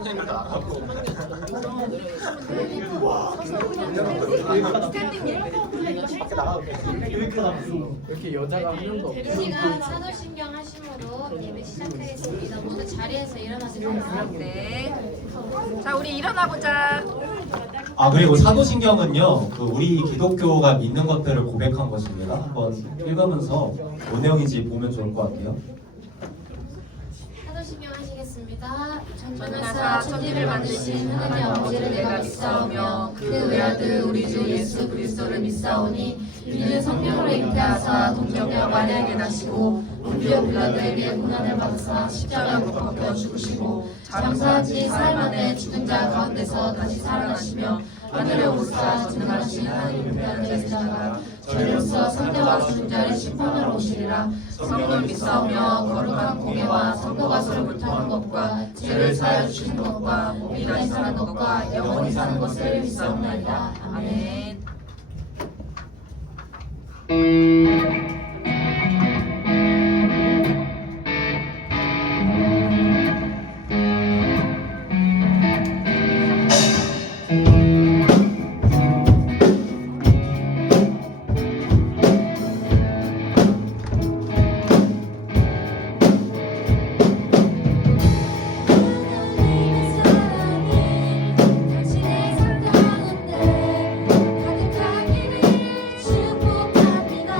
선생님들 나가고. 이렇게 여자가 한 명도 없어. 시간 사도신경 하심으로 예배 시작하겠습니다. 모두 자리에서 일어나주세요. 네. 자, 우리 일어나 보자. 아 그리고 사도신경은요 그 우리 기독교가 믿는 것들을 고백한 것입니다. 한번 읽으면서 뭔 내용인지 보면 좋을 것 같아요. 사도신경 하시겠습니다. 전능하사 천지를 만드신 하나님 아버지를 내가 믿사오며 그 외아들 우리 주 예수 그리스도를 믿사오니 이는 성령으로 잉태하사 동정녀 마리아에게 나시고 본디오 빌라도에게 고난을 받으사 십자가 못 박혀 죽으시고 장사한 지 사흘 만에 죽은 자 가운데서 다시 살아나시며 하늘에 오르사 전능하신 하나님 옆에 앉아 계시다가 저희로서 상대와 죽은 자를 심판하러 오시리라. 성령을 믿사오며 거룩한 공예와 성도가 서로 불타는 것과 죄를 사하여 주시는 것과 몸이 다시 사는 것과 영원히 사는 것을 믿사옵나이다. 아멘. 당신의 삶 가운데 가득하기를 축복합니다.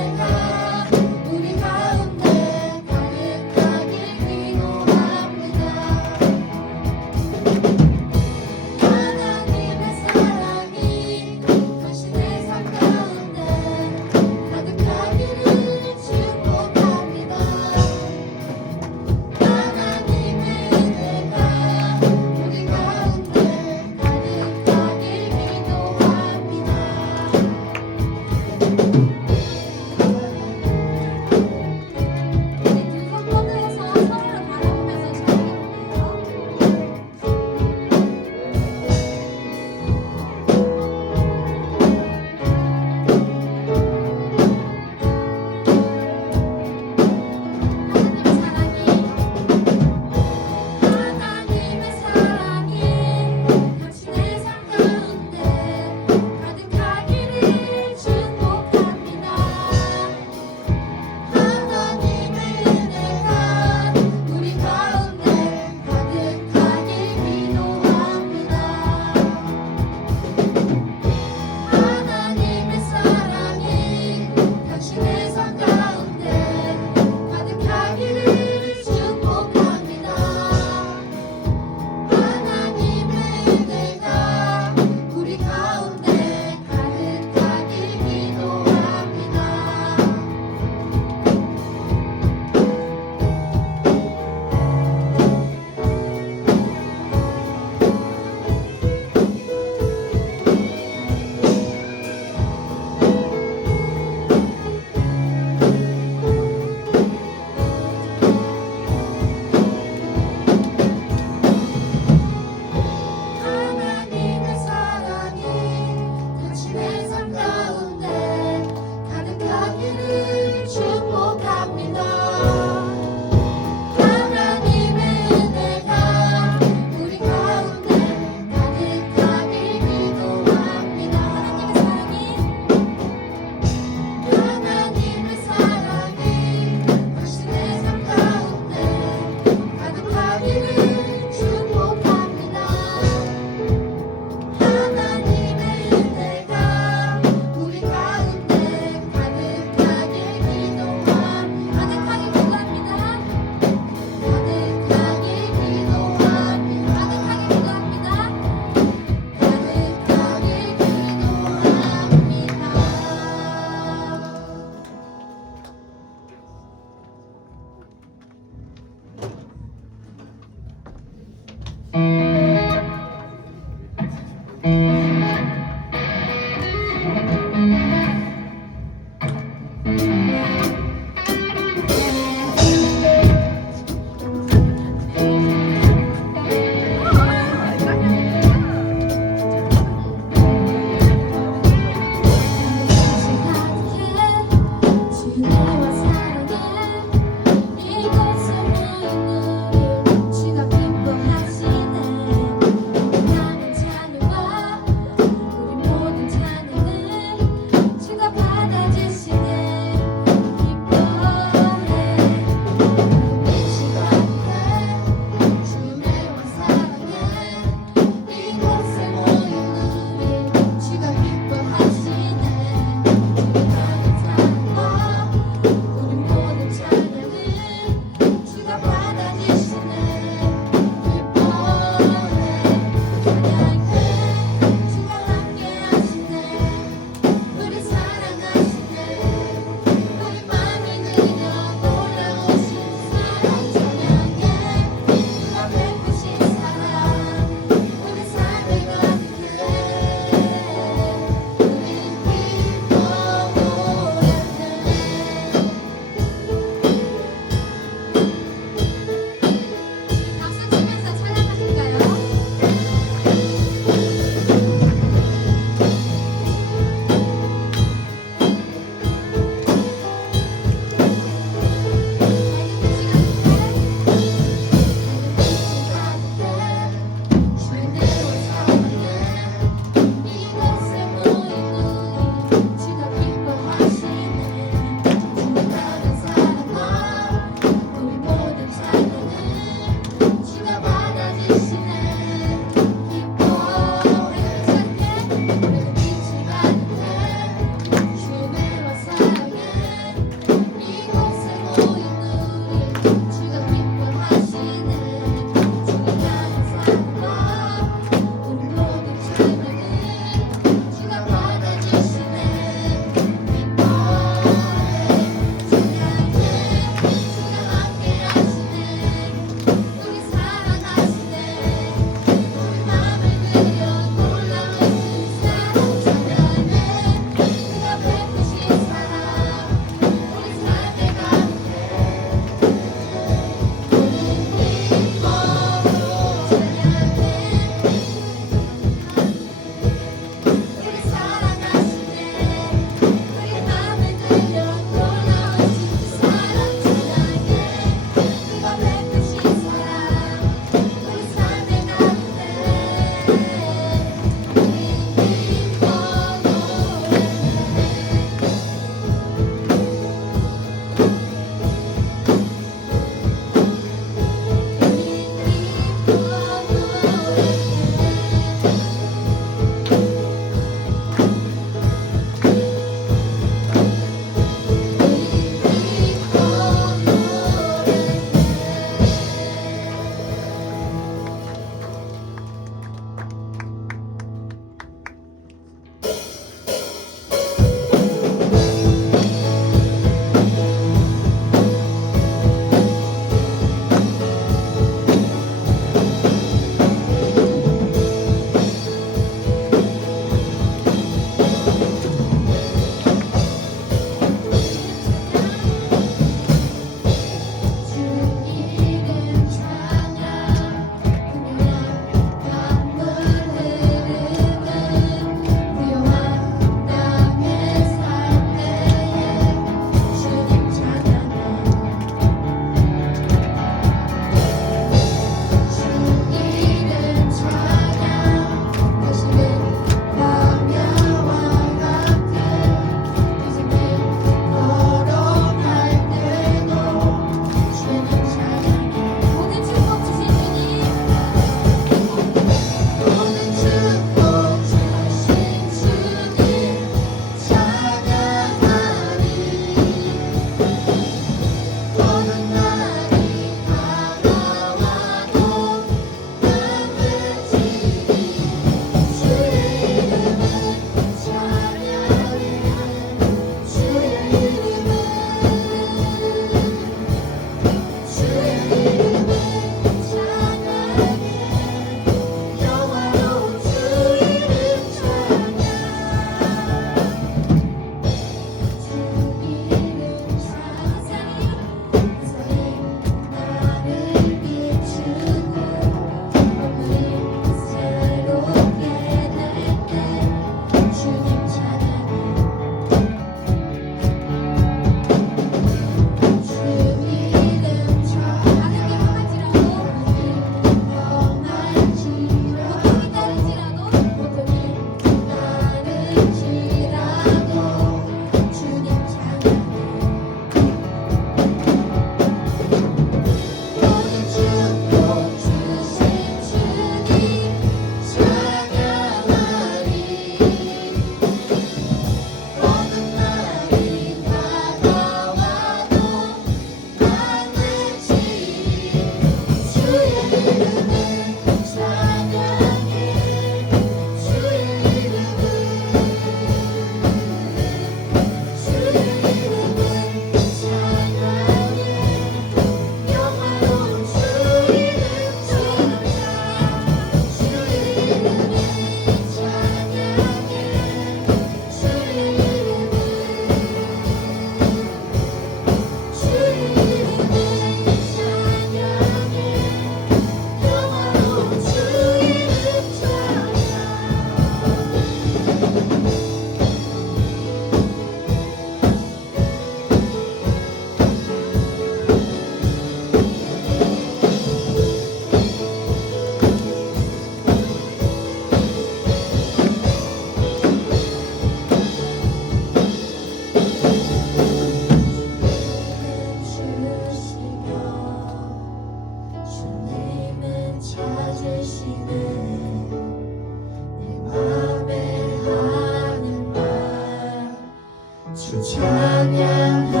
주 찬양합니다.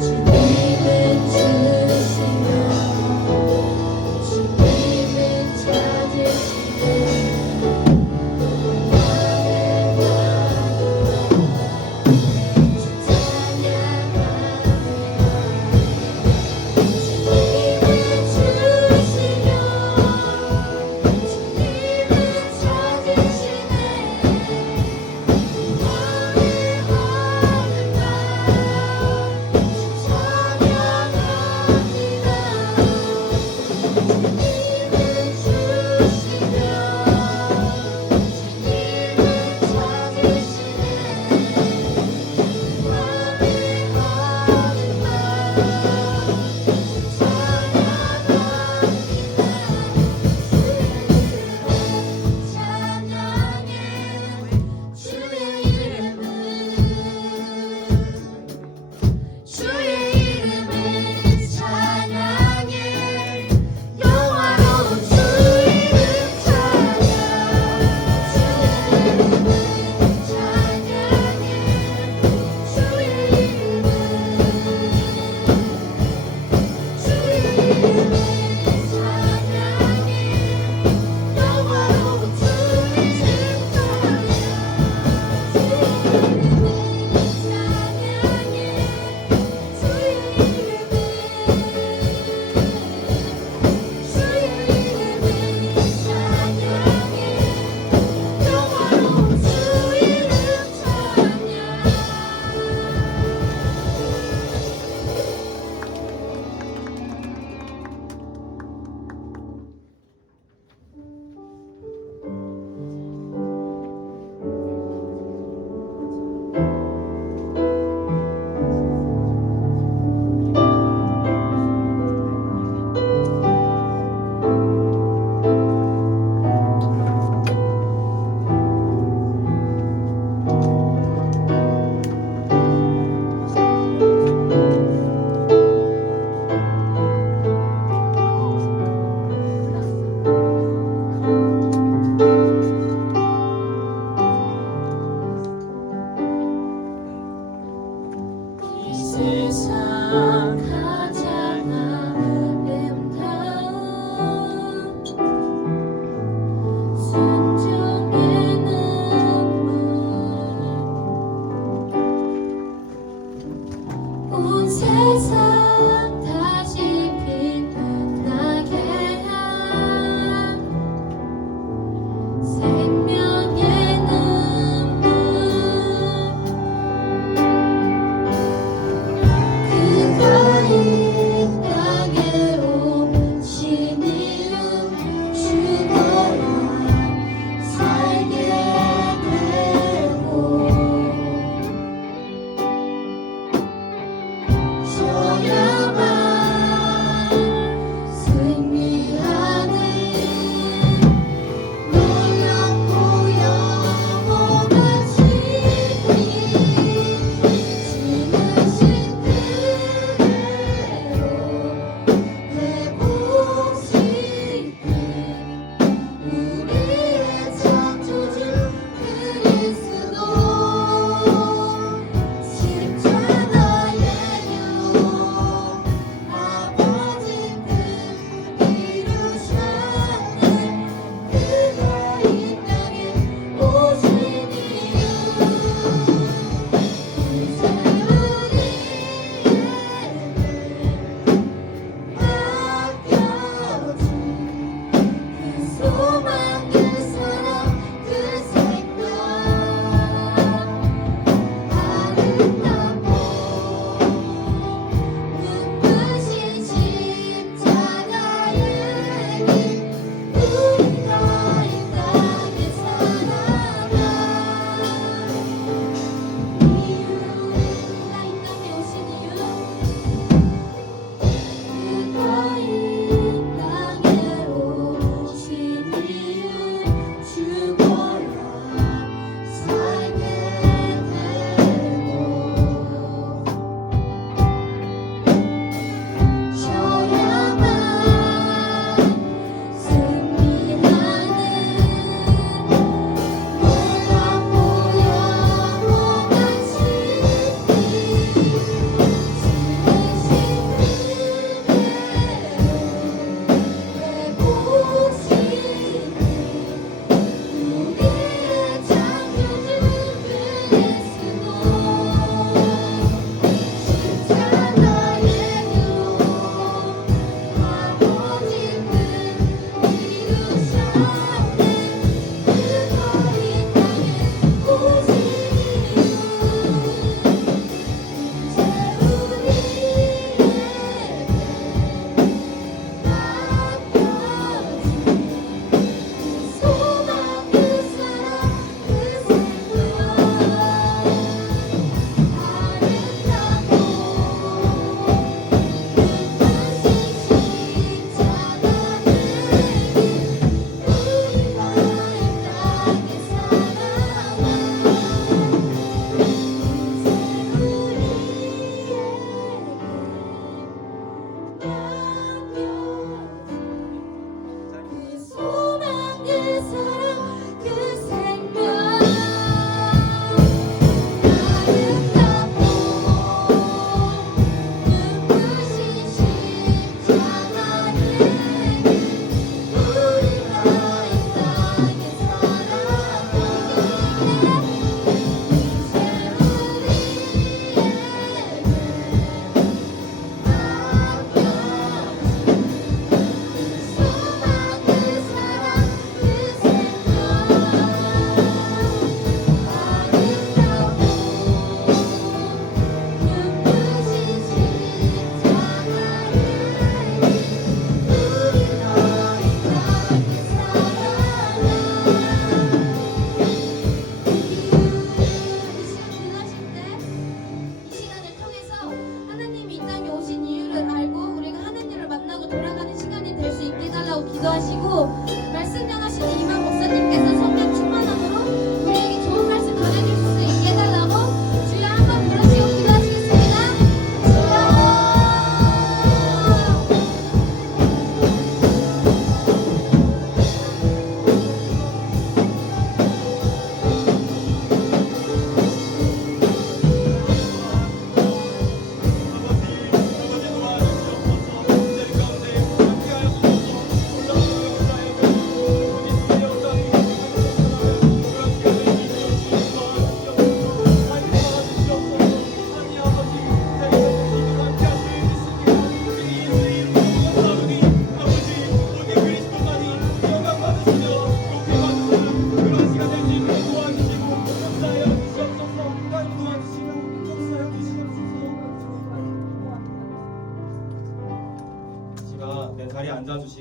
주님은 주시며 주님은 찾으시네. 세상 가장 아름다운 순종의 눈물 온 세상 다시 빛나게 한 생명의 눈물 그가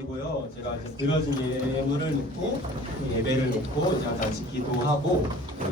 주시고요. 제가 이제 드려진 예물을 놓고 그 예배를 놓고 제가 같이 기도하고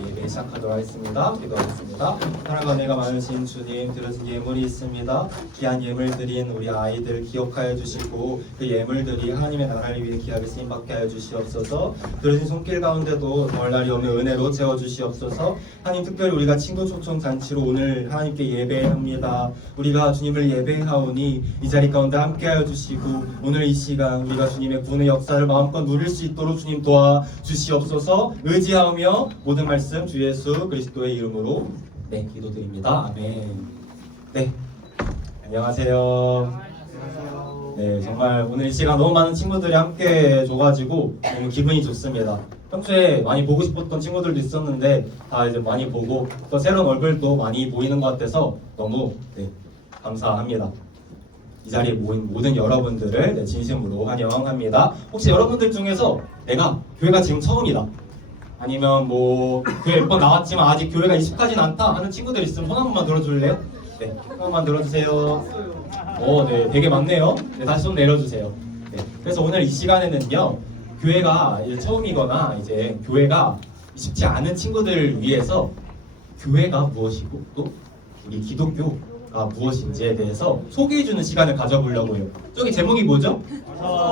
예배 시작하도록 하겠습니다. 기도하겠습니다. 사랑과 은혜가 많으신 주님, 드려진 예물이 있습니다. 귀한 예물 드린 우리 아이들 기억하여 주시고 그 예물들이 하나님의 나라를 위해 귀하게 쓰임받게 하여 주시옵소서. 드려진 손길 가운데도 더할 날이 없는 은혜로 채워 주시옵소서. 하나님, 특별히 우리가 친구 초청 잔치로 오늘 하나님께 예배합니다. 우리가 주님을 예배하오니 이 자리 가운데 함께하여 주시고 오늘 이 시간 우리가 주님의 구원의 역사를 마음껏 누릴 수 있도록 주님 도와 주시옵소서. 의지하며 모든 말씀 주 예수 그리스도의 이름으로 기도드립니다. 아멘. 네, 안녕하세요. 네, 정말 오늘 이 시간 너무 많은 친구들이 함께 줘가지고 너무 기분이 좋습니다. 평소에 많이 보고 싶었던 친구들도 있었는데 다 이제 많이 보고 또 새로운 얼굴도 많이 보이는 것 같아서 너무 감사합니다. 이 자리에 모인 모든 여러분들을 진심으로 환영합니다. 혹시 여러분들 중에서 내가 교회가 지금 처음이다, 아니면 뭐 교회 몇 번 나왔지만 아직 교회가 익숙하진 않다 하는 친구들 있으면 손 한 번만 들어줄래요? 네, 한 번만 들어주세요. 네, 되게 많네요. 네, 다시 손 내려주세요. 네, 그래서 오늘 이 시간에는요, 교회가 이제 처음이거나 이제 교회가 쉽지 않은 친구들을 위해서 교회가 무엇이고 또 우리 기독교가 무엇인지에 대해서 소개해주는 시간을 가져보려고 해요. 저기 제목이 뭐죠?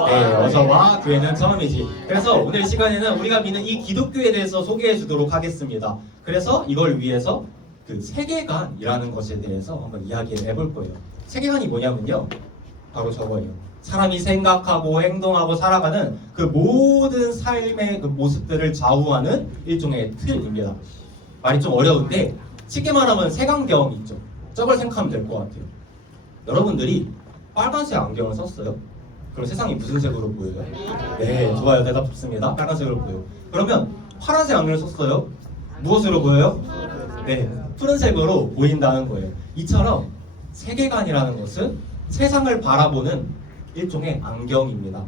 네, 어서와 교회는 처음이지. 그래서 오늘 이 시간에는 우리가 믿는 이 기독교에 대해서 소개해주도록 하겠습니다. 그래서 이걸 위해서 그 세계관이라는 것에 대해서 한번 이야기를 해볼 거예요. 세계관이 뭐냐면요, 바로 저거예요. 사람이 생각하고 행동하고 살아가는 그 모든 삶의 그 모습들을 좌우하는 일종의 틀입니다. 말이 좀 어려운데 쉽게 말하면 색안경 있죠. 저걸 생각하면 될 것 같아요. 여러분들이 빨간색 안경을 썼어요. 그럼 세상이 무슨 색으로 보여요? 네, 좋아요. 대답 좋습니다. 빨간색으로 보여요. 그러면 파란색 안경을 썼어요. 무엇으로 보여요? 네, 푸른색으로 보인다는 거예요. 이처럼 세계관이라는 것은 세상을 바라보는 일종의 안경입니다.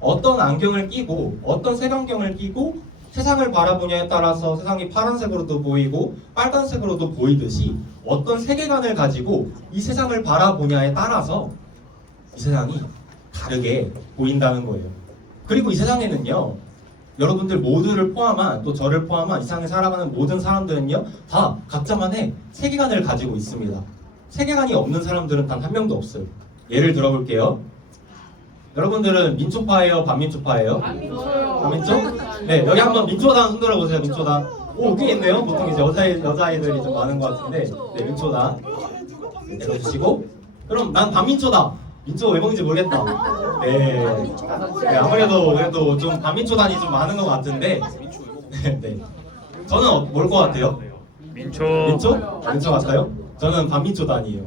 어떤 안경을 끼고 어떤 색안경을 끼고 세상을 바라보냐에 따라서 세상이 파란색으로도 보이고 빨간색으로도 보이듯이 어떤 세계관을 가지고 이 세상을 바라보냐에 따라서 이 세상이 다르게 보인다는 거예요. 그리고 이 세상에는요, 여러분들 모두를 포함한, 또 저를 포함한 이 세상에 살아가는 모든 사람들은요, 다 각자만의 세계관을 가지고 있습니다. 세계관이 없는 사람들은 단 한 명도 없어요. 예를 들어볼게요. 여러분들은 민초파예요? 반민초파예요? 반민초? 네, 여기 한번 민초단 손 들어보세요. 민초단. 오, 꽤 있네요. 보통 이제 여자애들이 좀 많은 것 같은데, 네, 민초단 내려주시고, 그럼 난 반민초다. 민초 왜 먹는지 모르겠다. 네, 아무래도 그래도 좀 반민초단이 좀 많은 것 같은데, 네, 저는 뭘 것 같아요? 민초. 민초 같아요? 저는 반민초단이에요.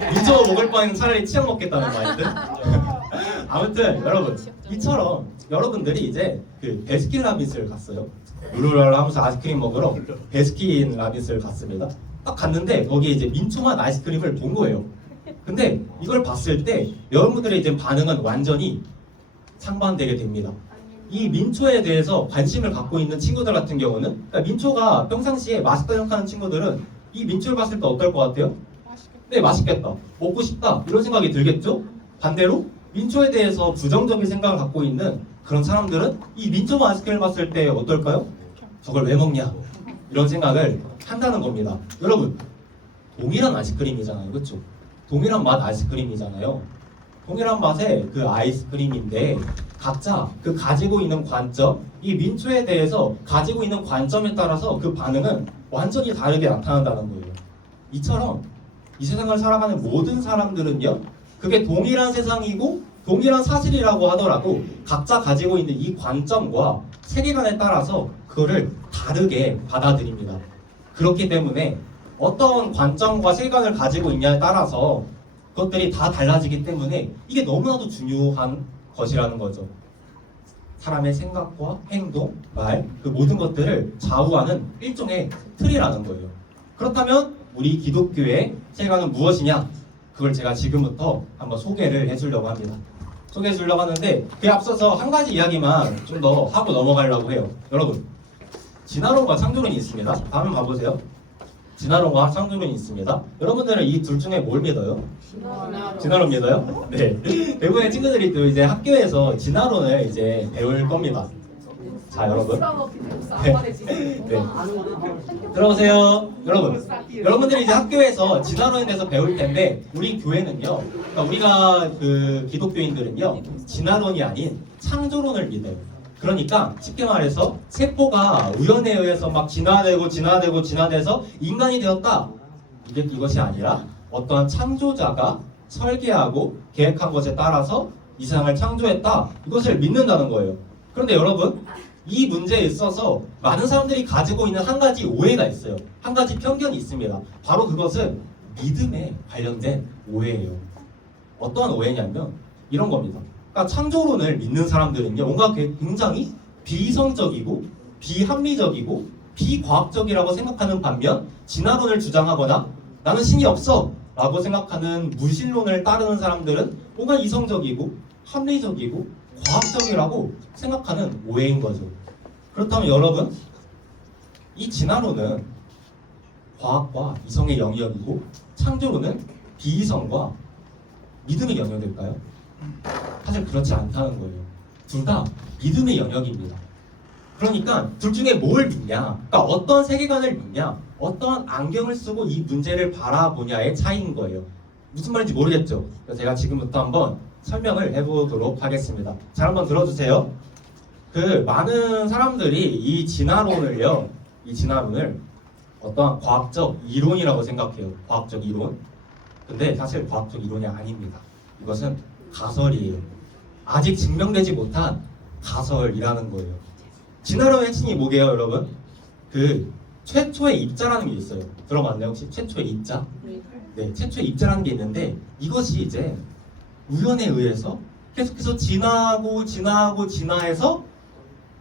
네. 민초 먹을 바에는 차라리 치약 먹겠다는 마인드. 아무튼 여러분, 이처럼 여러분들이 이제 그 베스킨라빈스를 갔어요. 룰루랄 하면서 아이스크림 먹으러 베스킨라빈스를 갔습니다. 딱 갔는데 거기에 이제 민초맛 아이스크림을 본 거예요. 근데 이걸 봤을 때 여러분들의 이제 반응은 완전히 상반되게 됩니다. 이 민초에 대해서 관심을 갖고 있는 친구들 같은 경우는, 그러니까 민초가 평상시에 맛있다 생각하는 친구들은 이 민초를 봤을 때 어떨 것 같아요? 네, 맛있겠다, 먹고 싶다, 이런 생각이 들겠죠? 반대로 민초에 대해서 부정적인 생각을 갖고 있는 그런 사람들은 이 민초 아이스크림을 봤을 때 어떨까요? 저걸 왜 먹냐, 이런 생각을 한다는 겁니다. 여러분, 동일한 아이스크림이잖아요, 그렇죠? 동일한 맛 아이스크림이잖아요. 동일한 맛의 그 아이스크림인데 각자 그 가지고 있는 관점, 이 민초에 대해서 가지고 있는 관점에 따라서 그 반응은 완전히 다르게 나타난다는 거예요. 이처럼 이 세상을 살아가는 모든 사람들은요, 그게 동일한 세상이고 동일한 사실이라고 하더라도 각자 가지고 있는 이 관점과 세계관에 따라서 그거를 다르게 받아들입니다. 그렇기 때문에 어떤 관점과 세계관을 가지고 있냐에 따라서 그것들이 다 달라지기 때문에 이게 너무나도 중요한 것이라는 거죠. 사람의 생각과 행동, 말, 그 모든 것들을 좌우하는 일종의 틀이라는 거예요. 그렇다면 우리 기독교의 세계관은 무엇이냐? 그걸 제가 지금부터 한번 소개를 해주려고 합니다. 소개해 주려고 하는데 그 앞서서 한 가지 이야기만 좀 더 하고 넘어가려고 해요. 여러분, 진화론과 창조론이 있습니다. 다음 봐보세요. 진화론과 창조론이 있습니다. 여러분들은 이 둘 중에 뭘 믿어요? 진화론 믿어요? 네. 대부분의 친구들이 또 이제 학교에서 진화론을 이제 배울 겁니다. 자, 여러분. 네. 들어오세요. 여러분들이 이제 학교에서 진화론에 대해서 배울 텐데, 우리 교회는요, 그러니까 우리가 그 기독교인들은요, 진화론이 아닌 창조론을 믿어요. 그러니까 쉽게 말해서 세포가 우연에 의해서 막 진화돼서 인간이 되었다. 이것이 아니라 어떠한 창조자가 설계하고 계획한 것에 따라서 이 세상을 창조했다. 이것을 믿는다는 거예요. 그런데 여러분, 이 문제에 있어서 많은 사람들이 가지고 있는 한 가지 오해가 있어요. 한 가지 편견이 있습니다. 바로 그것은 믿음에 관련된 오해예요. 어떠한 오해냐면 이런 겁니다. 그러니까 창조론을 믿는 사람들은요, 뭔가 굉장히 비이성적이고 비합리적이고 비과학적이라고 생각하는 반면, 진화론을 주장하거나 나는 신이 없어 라고 생각하는 무신론을 따르는 사람들은 뭔가 이성적이고 합리적이고 과학적이라고 생각하는 오해인 거죠. 그렇다면 여러분, 이 진화론은 과학과 이성의 영역이고 창조론은 비이성과 믿음의 영역일까요? 사실 그렇지 않다는 거예요. 둘 다 믿음의 영역입니다. 그러니까 둘 중에 뭘 믿냐, 그러니까 어떤 세계관을 믿냐, 어떤 안경을 쓰고 이 문제를 바라보냐의 차이인 거예요. 무슨 말인지 모르겠죠? 그래서 제가 지금부터 한번 설명을 해보도록 하겠습니다. 잘 한번 들어주세요. 많은 사람들이 이 진화론을 어떠한 과학적 이론이라고 생각해요. 과학적 이론. 근데 사실 과학적 이론이 아닙니다. 이것은 가설이에요. 아직 증명되지 못한 가설이라는 거예요. 진화론의 핵심이 뭐게요, 여러분? 최초의 입자라는 게 있어요. 들어봤나요, 혹시? 최초의 입자? 네, 최초의 입자라는 게 있는데, 이것이 이제 우연에 의해서 계속해서 진화해서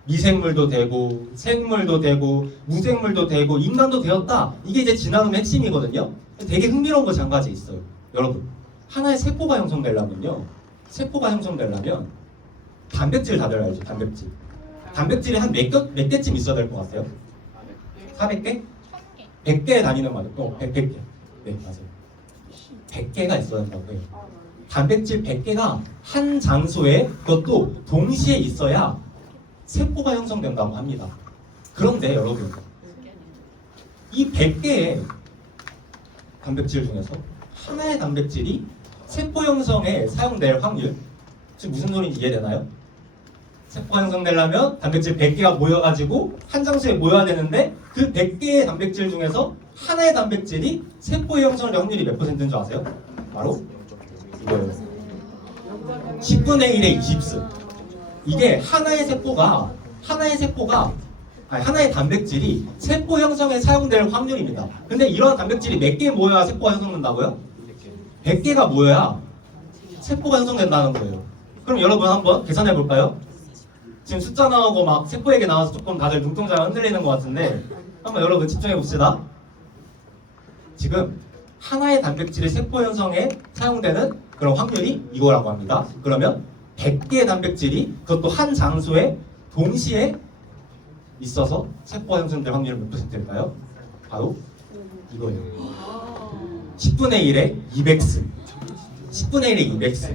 미생물도 되고 생물도 되고 무생물도 되고 인간도 되었다. 이게 이제 진화론의 핵심이거든요. 되게 흥미로운 것이 한 가지 있어요. 여러분, 하나의 세포가 형성되려면 단백질 다들 알죠? 단백질이 한 몇 개쯤 있어야 될 것 같아요? 400개? 100개 다니는 말이에요. 100개. 네, 맞아요. 100개가 있어야 된다고요. 단백질 100개가 한 장소에, 그것도 동시에 있어야 세포가 형성된다고 합니다. 그런데 여러분, 이 100개의 단백질 중에서 하나의 단백질이 세포 형성에 사용될 확률, 지금 무슨 소리인지 이해되나요? 세포가 형성되려면 단백질 100개가 모여가지고 한 장소에 모여야 되는데, 그 100개의 단백질 중에서 하나의 단백질이 세포의 형성될 확률이 몇 %인 줄 아세요? 바로 이거예요. 10분의 1의 20수. 이게 하나의 단백질이 세포 형성에 사용될 확률입니다. 근데 이런 단백질이 몇 개 모여야 세포가 형성된다고요? 100개가 모여야 세포가 형성된다는 거예요. 그럼 여러분 한번 계산해 볼까요? 지금 숫자 나오고 막 세포 얘기 나와서 조금 다들 눈동자가 흔들리는 것 같은데, 한번 여러분 집중해 봅시다. 지금 하나의 단백질이 세포 형성에 사용되는 그런 확률이 이거라고 합니다. 그러면 100개의 단백질이 그것도 한 장소에 동시에 있어서 세포가 형성될 확률은 몇 %일까요? 바로 이거예요. 10분의 1의 200수. 10분의 1의 200수.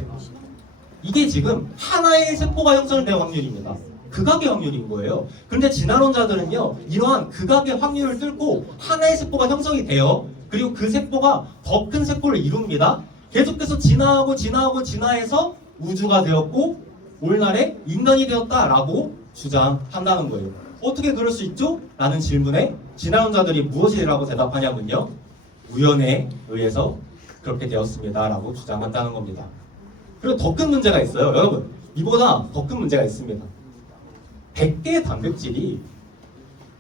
이게 지금 하나의 세포가 형성될 확률입니다. 극악의 확률인 거예요. 그런데 진화론자들은요, 이러한 극악의 확률을 뚫고 하나의 세포가 형성이 돼요. 그리고 그 세포가 더 큰 세포를 이룹니다. 계속해서 진화해서 우주가 되었고 오늘날에 인간이 되었다라고 주장한다는 거예요. 어떻게 그럴 수 있죠? 라는 질문에 진화론자들이 무엇이라고 대답하냐면요, 우연에 의해서 그렇게 되었습니다 라고 주장한다는 겁니다. 그리고 더 큰 문제가 있어요. 여러분, 이보다 더 큰 문제가 있습니다. 100개의 단백질이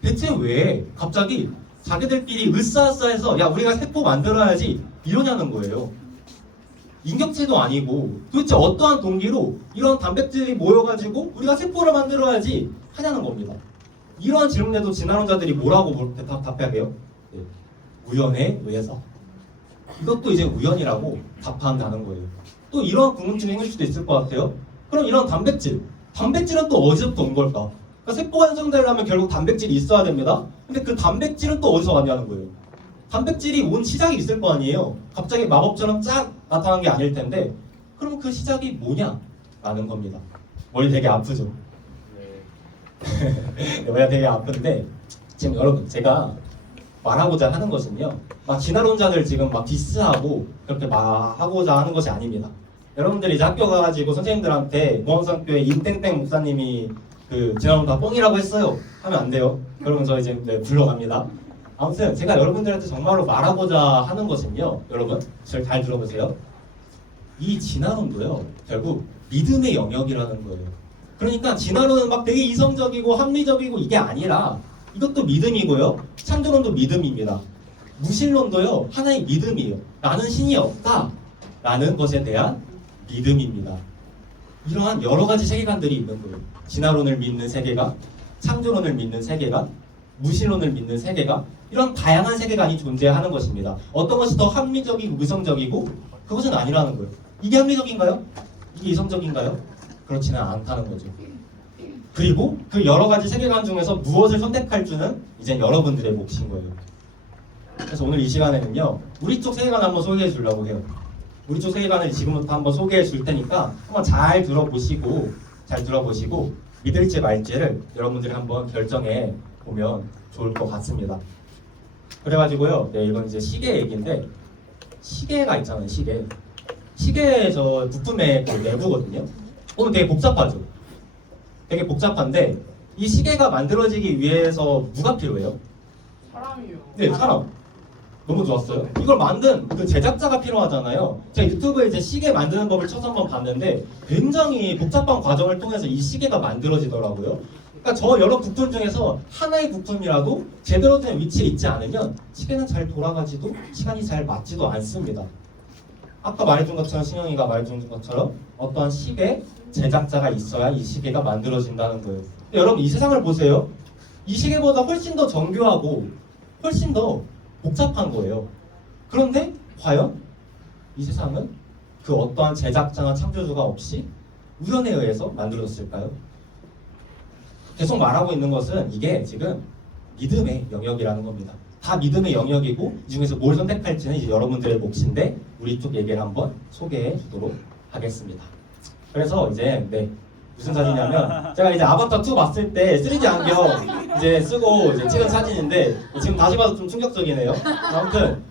대체 왜 갑자기 자기들끼리 으쌰으쌰해서 야, 우리가 세포 만들어야지 이러냐는 거예요. 인격체도 아니고 도대체 어떠한 동기로 이런 단백질이 모여가지고 우리가 세포를 만들어야지 하냐는 겁니다. 이러한 질문에도 진화론자들이 뭐라고 답해야 돼요? 네, 우연에 의해서. 이것도 이제 우연이라고 답한다는 거예요. 또 이러한 궁금증이 생길 수도 있을 것 같아요. 그럼 이런 단백질은 또 어디서부터 온 걸까? 그러니까 세포가 형성되려면 결국 단백질이 있어야 됩니다. 근데 그 단백질은 또 어디서 왔냐는 거예요. 단백질이 온 시작이 있을 거 아니에요. 갑자기 마법처럼 쫙 나타난 게 아닐 텐데 그럼 그 시작이 뭐냐라는 겁니다. 머리 되게 아프죠? 네, 머리가 되게 아픈데 지금 여러분 제가 말하고자 하는 것은요 막 진화론자들 지금 막 디스하고 그렇게 말하고자 하는 것이 아닙니다. 여러분들이 이제 학교 가가지고 선생님들한테 모험산교회 임땡땡 목사님이 그 진화론 다 뻥이라고 했어요 하면 안 돼요. 그러면 저 이제 네, 불러갑니다. 아무튼 제가 여러분들한테 정말로 말하고자 하는 것은요 여러분 잘 들어보세요. 이 진화론도요 결국 믿음의 영역이라는 거예요. 그러니까 진화론은 막 되게 이성적이고 합리적이고 이게 아니라 이것도 믿음이고요 창조론도 믿음입니다. 무신론도요 하나의 믿음이에요. 나는 신이 없다 라는 것에 대한 믿음입니다. 이러한 여러 가지 세계관들이 있는 거예요. 진화론을 믿는 세계관, 창조론을 믿는 세계관, 무신론을 믿는 세계관, 이런 다양한 세계관이 존재하는 것입니다. 어떤 것이 더 합리적이고 의성적이고 그것은 아니라는 거예요. 이게 합리적인가요? 이게 이성적인가요? 그렇지는 않다는 거죠. 그리고 그 여러 가지 세계관 중에서 무엇을 선택할지는 이제 여러분들의 몫인 거예요. 그래서 오늘 이 시간에는요 우리 쪽 세계관 한번 소개해 주려고 해요. 우리 쪽 세계관을 지금부터 한번 소개해 줄 테니까 한번 잘 들어보시고 믿을지 말지를 여러분들이 한번 결정해 보면 좋을 것 같습니다. 그래가지고요 네, 이건 이제 시계 얘기인데 시계가 있잖아요. 시계 저 부품의 그 내부거든요. 오늘 되게 복잡하죠. 되게 복잡한데 이 시계가 만들어지기 위해서 누가 필요해요? 사람이요. 네, 사람. 너무 좋았어요. 이걸 만든 그 제작자가 필요하잖아요. 제가 유튜브에 이제 시계 만드는 법을 쳐서 한번 봤는데 굉장히 복잡한 과정을 통해서 이 시계가 만들어지더라고요. 그러니까 저 여러 부품 중에서 하나의 부품이라도 제대로 된 위치에 있지 않으면 시계는 잘 돌아가지도 시간이 잘 맞지도 않습니다. 아까 말해준 것처럼 신영이가 말해준 것처럼 어떠한 시계 제작자가 있어야 이 시계가 만들어진다는 거예요. 여러분 이 세상을 보세요. 이 시계보다 훨씬 더 정교하고 훨씬 더 복잡한 거예요. 그런데 과연 이 세상은 그 어떠한 제작자나 창조주가 없이 우연에 의해서 만들어졌을까요? 계속 말하고 있는 것은 이게 지금 믿음의 영역이라는 겁니다. 다 믿음의 영역이고 이 중에서 뭘 선택할지는 이제 여러분들의 몫인데 우리 쪽 얘기를 한번 소개해 주도록 하겠습니다. 그래서 이제 네, 무슨 사진이냐면 제가 이제 아바타 2 봤을 때 3D 안경 이제 쓰고 이제 찍은 사진인데 지금 다시 봐도 좀 충격적이네요. 아무튼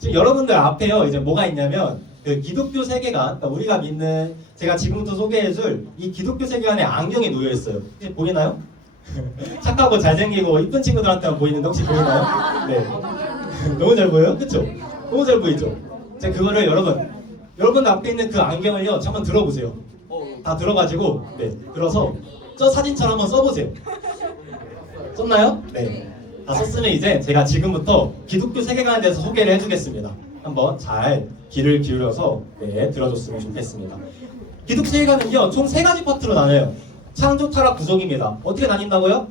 지금 여러분들 앞에요 이제 뭐가 있냐면 그 기독교 세계관, 그러니까 우리가 믿는 제가 지금부터 소개해줄 이 기독교 세계관의 안경이 놓여 있어요. 혹시 보이나요? 착하고 잘생기고 이쁜 친구들한테만 보이는데 혹시 보이나요? 네. 너무 잘 보여요? 그쵸? 너무 잘 보이죠? 제가 그거를 여러분 앞에 있는 그 안경을요 한번 들어보세요. 다 들어가지고 네 들어서 저 사진처럼 한번 써보세요. 썼나요? 네. 다 썼으면 이제 제가 지금부터 기독교 세계관에 대해서 소개를 해주겠습니다. 한번 잘 귀를 기울여서 네 들어줬으면 좋겠습니다. 기독교 세계관은요 총 3가지 파트로 나눠요. 창조, 타락, 구속입니다. 어떻게 나뉜다고요?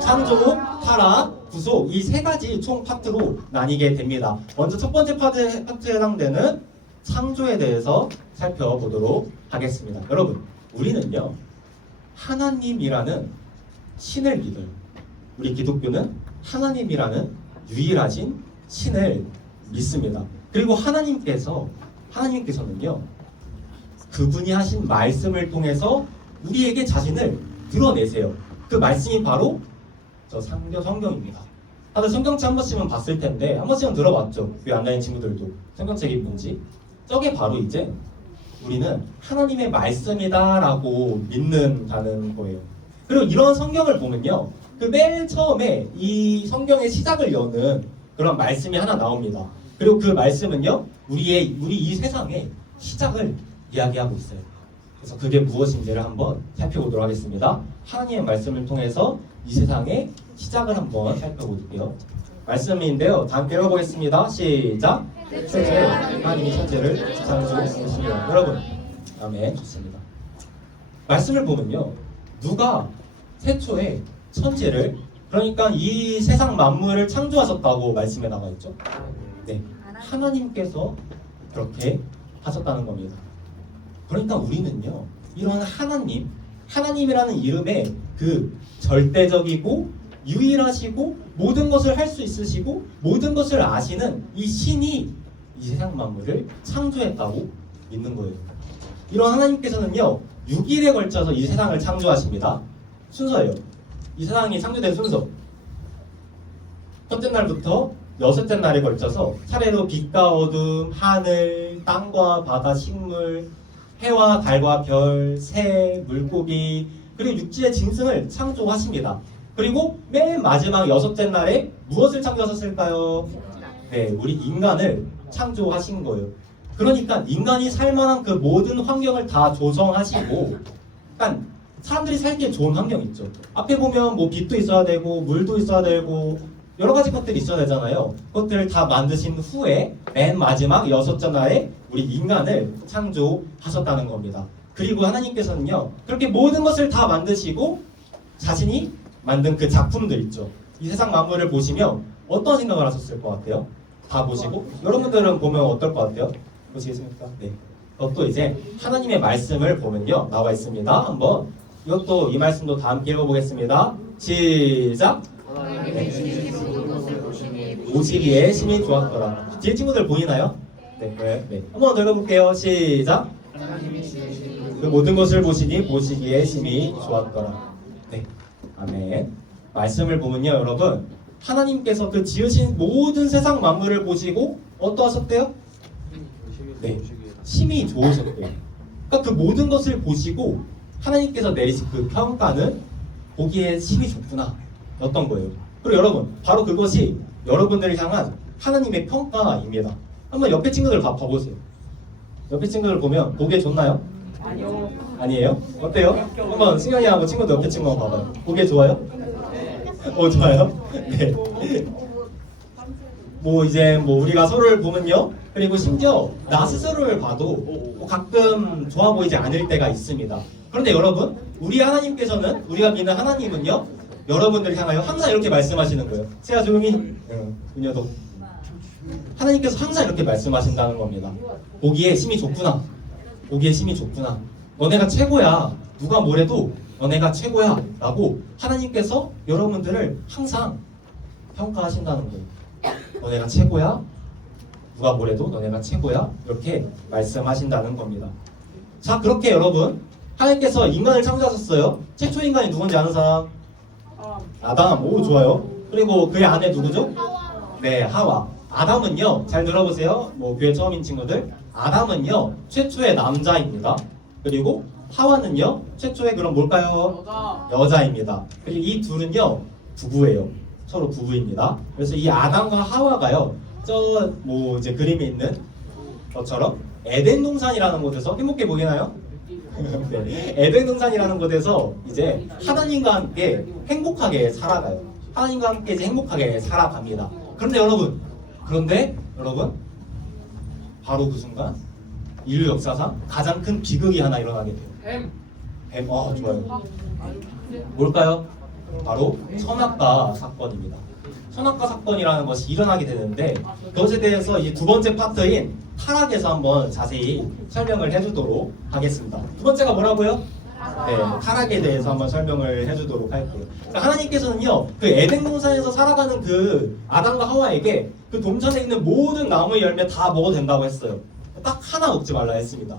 창조, 타락, 구속 이 3가지 총 파트로 나뉘게 됩니다. 먼저 첫 번째 파트에 해당되는 창조에 대해서 살펴보도록 하겠습니다. 여러분, 우리는요 하나님이라는 신을 믿어요. 우리 기독교는 하나님이라는 유일하신 신을 믿습니다. 그리고 하나님께서는요 그분이 하신 말씀을 통해서 우리에게 자신을 드러내세요. 그 말씀이 바로 저 성경입니다. 다들 성경책 한 번씩은 봤을 텐데 한 번씩은 들어봤죠. 우리 안 다니는 친구들도 성경책이 뭔지. 저게 바로 이제 우리는 하나님의 말씀이다라고 믿는다는 거예요. 그리고 이런 성경을 보면요 그 맨 처음에 이 성경의 시작을 여는 그런 말씀이 하나 나옵니다. 그리고 그 말씀은요 우리 이 세상의 시작을 이야기하고 있어요. 그래서 그게 무엇인지를 한번 살펴보도록 하겠습니다. 하나님의 말씀을 통해서 이 세상의 시작을 한번 살펴볼게요. 말씀인데요. 다 함께 읽어보겠습니다. 시작! 태초에 하나님이 천지를 창조하셨습니다. 여러분, 아멘. 좋습니다. 말씀을 보면요. 누가 태초에 천지를 그러니까 이 세상 만물을 창조하셨다고 말씀에 나와 있죠. 네, 하나님께서 그렇게 하셨다는 겁니다. 그러니까 우리는요 이런 하나님이라는 이름의 그 절대적이고 유일하시고 모든 것을 할 수 있으시고 모든 것을 아시는 이 신이 이 세상 만물을 창조했다고 믿는 거예요. 이런 하나님께서는요 6일에 걸쳐서 이 세상을 창조하십니다. 순서예요. 이 세상이 창조된 순서. 첫째 날부터 여섯째 날에 걸쳐서 차례로 빛과 어둠, 하늘, 땅과 바다, 식물, 해와 달과 별, 새, 물고기, 그리고 육지의 짐승을 창조하십니다. 그리고 맨 마지막 여섯째 날에 무엇을 창조하셨을까요? 네, 우리 인간을 창조하신 거예요. 그러니까 인간이 살만한 그 모든 환경을 다 조성하시고, 그러니까 사람들이 살기에 좋은 환경 있죠. 앞에 보면 뭐 빛도 있어야 되고 물도 있어야 되고 여러 가지 것들이 있어야 되잖아요. 그것들을 다 만드신 후에 맨 마지막 여섯째 날에 우리 인간을 창조하셨다는 겁니다. 그리고 하나님께서는요 그렇게 모든 것을 다 만드시고 자신이 만든 그 작품들 있죠. 이 세상 만물을 보시면 어떤 생각을 하셨을 것 같아요? 다 보시고 여러분들은 보면 어떨 것 같아요? 보시겠습니까? 네. 그것도 이제 하나님의 말씀을 보면요 나와 있습니다. 한번 이것도 이 말씀도 다 함께 읽어보겠습니다. 시작. 보시기에 심히 좋았더라. 뒤에 친구들 보이나요? 네. 한번 더 읽어볼게요. 시작. 그 모든 것을 보시기에 심히 좋았더라. 네. 아멘. 말씀을 보면요, 여러분. 하나님께서 그 지으신 모든 세상 만물을 보시고 어떠하셨대요? 네. 심히 좋으셨대요. 그러니까 그 모든 것을 보시고 하나님께서 내리신 그 평가는 보기에 심히 좋구나. 였던 거예요. 그리고 여러분, 바로 그것이 여러분들을 향한 하나님의 평가입니다. 한번 옆에 친구들 봐보세요. 옆에 친구들 보면 보기에 좋나요? 아니요. 아니에요? 어때요? 한번 승현이하고 친구들 옆에 친구 한번 봐봐요. 보기에 좋아요? 좋아요? 네. 뭐 이제 뭐 우리가 서로를 보면요. 그리고 심지어 나 스스로를 봐도 뭐 가끔 좋아 보이지 않을 때가 있습니다. 그런데 여러분, 우리 하나님께서는, 우리가 믿는 하나님은요, 여러분들 향하여 항상 이렇게 말씀하시는 거예요. 세아 조용히. 은여도. 하나님께서 항상 이렇게 말씀하신다는 겁니다. 보기에 심히 좋구나. 보기에 심히 좋구나. 너네가 최고야. 누가 뭐래도 너네가 최고야. 라고 하나님께서 여러분들을 항상 평가하신다는 거예요. 너네가 최고야. 누가 뭐래도 너네가 최고야. 이렇게 말씀하신다는 겁니다. 자, 그렇게 여러분, 하나님께서 인간을 창조하셨어요. 최초 인간이 누군지 아는 사람? 아담. 오, 좋아요. 그리고 그의 아내 누구죠? 네, 하와. 아담은요, 잘 들어보세요. 뭐 교회 처음인 친구들. 아담은요, 최초의 남자입니다. 그리고 하와는요, 최초의 그럼 뭘까요? 여자입니다. 그리고 이 둘은요, 부부예요. 서로 부부입니다. 그래서 이 아담과 하와가요, 저 뭐 이제 그림에 있는 것처럼 에덴 동산이라는 곳에서 행복해 보이나요? 네. 에덴 동산이라는 곳에서 이제 하나님과 함께 행복하게 살아가요. 하나님과 함께 이제 행복하게 살아갑니다. 그런데 여러분, 바로 그 순간 인류 역사상 가장 큰 비극이 하나 일어나게 돼요. 뱀. 좋아요. 뭘까요? 바로 선악과 사건입니다. 선악과 사건이라는 것이 일어나게 되는데 그것에 대해서 이 두 번째 파트인 타락에서 한번 자세히 설명을 해주도록 하겠습니다. 두 번째가 뭐라고요? 네, 타락에 대해서 한번 설명을 해주도록 할게요. 그러니까 하나님께서는요, 그 에덴 동산에서 살아가는 그 아담과 하와에게 그 동산에 있는 모든 나무의 열매 다 먹어도 된다고 했어요. 딱 하나 먹지 말라 했습니다.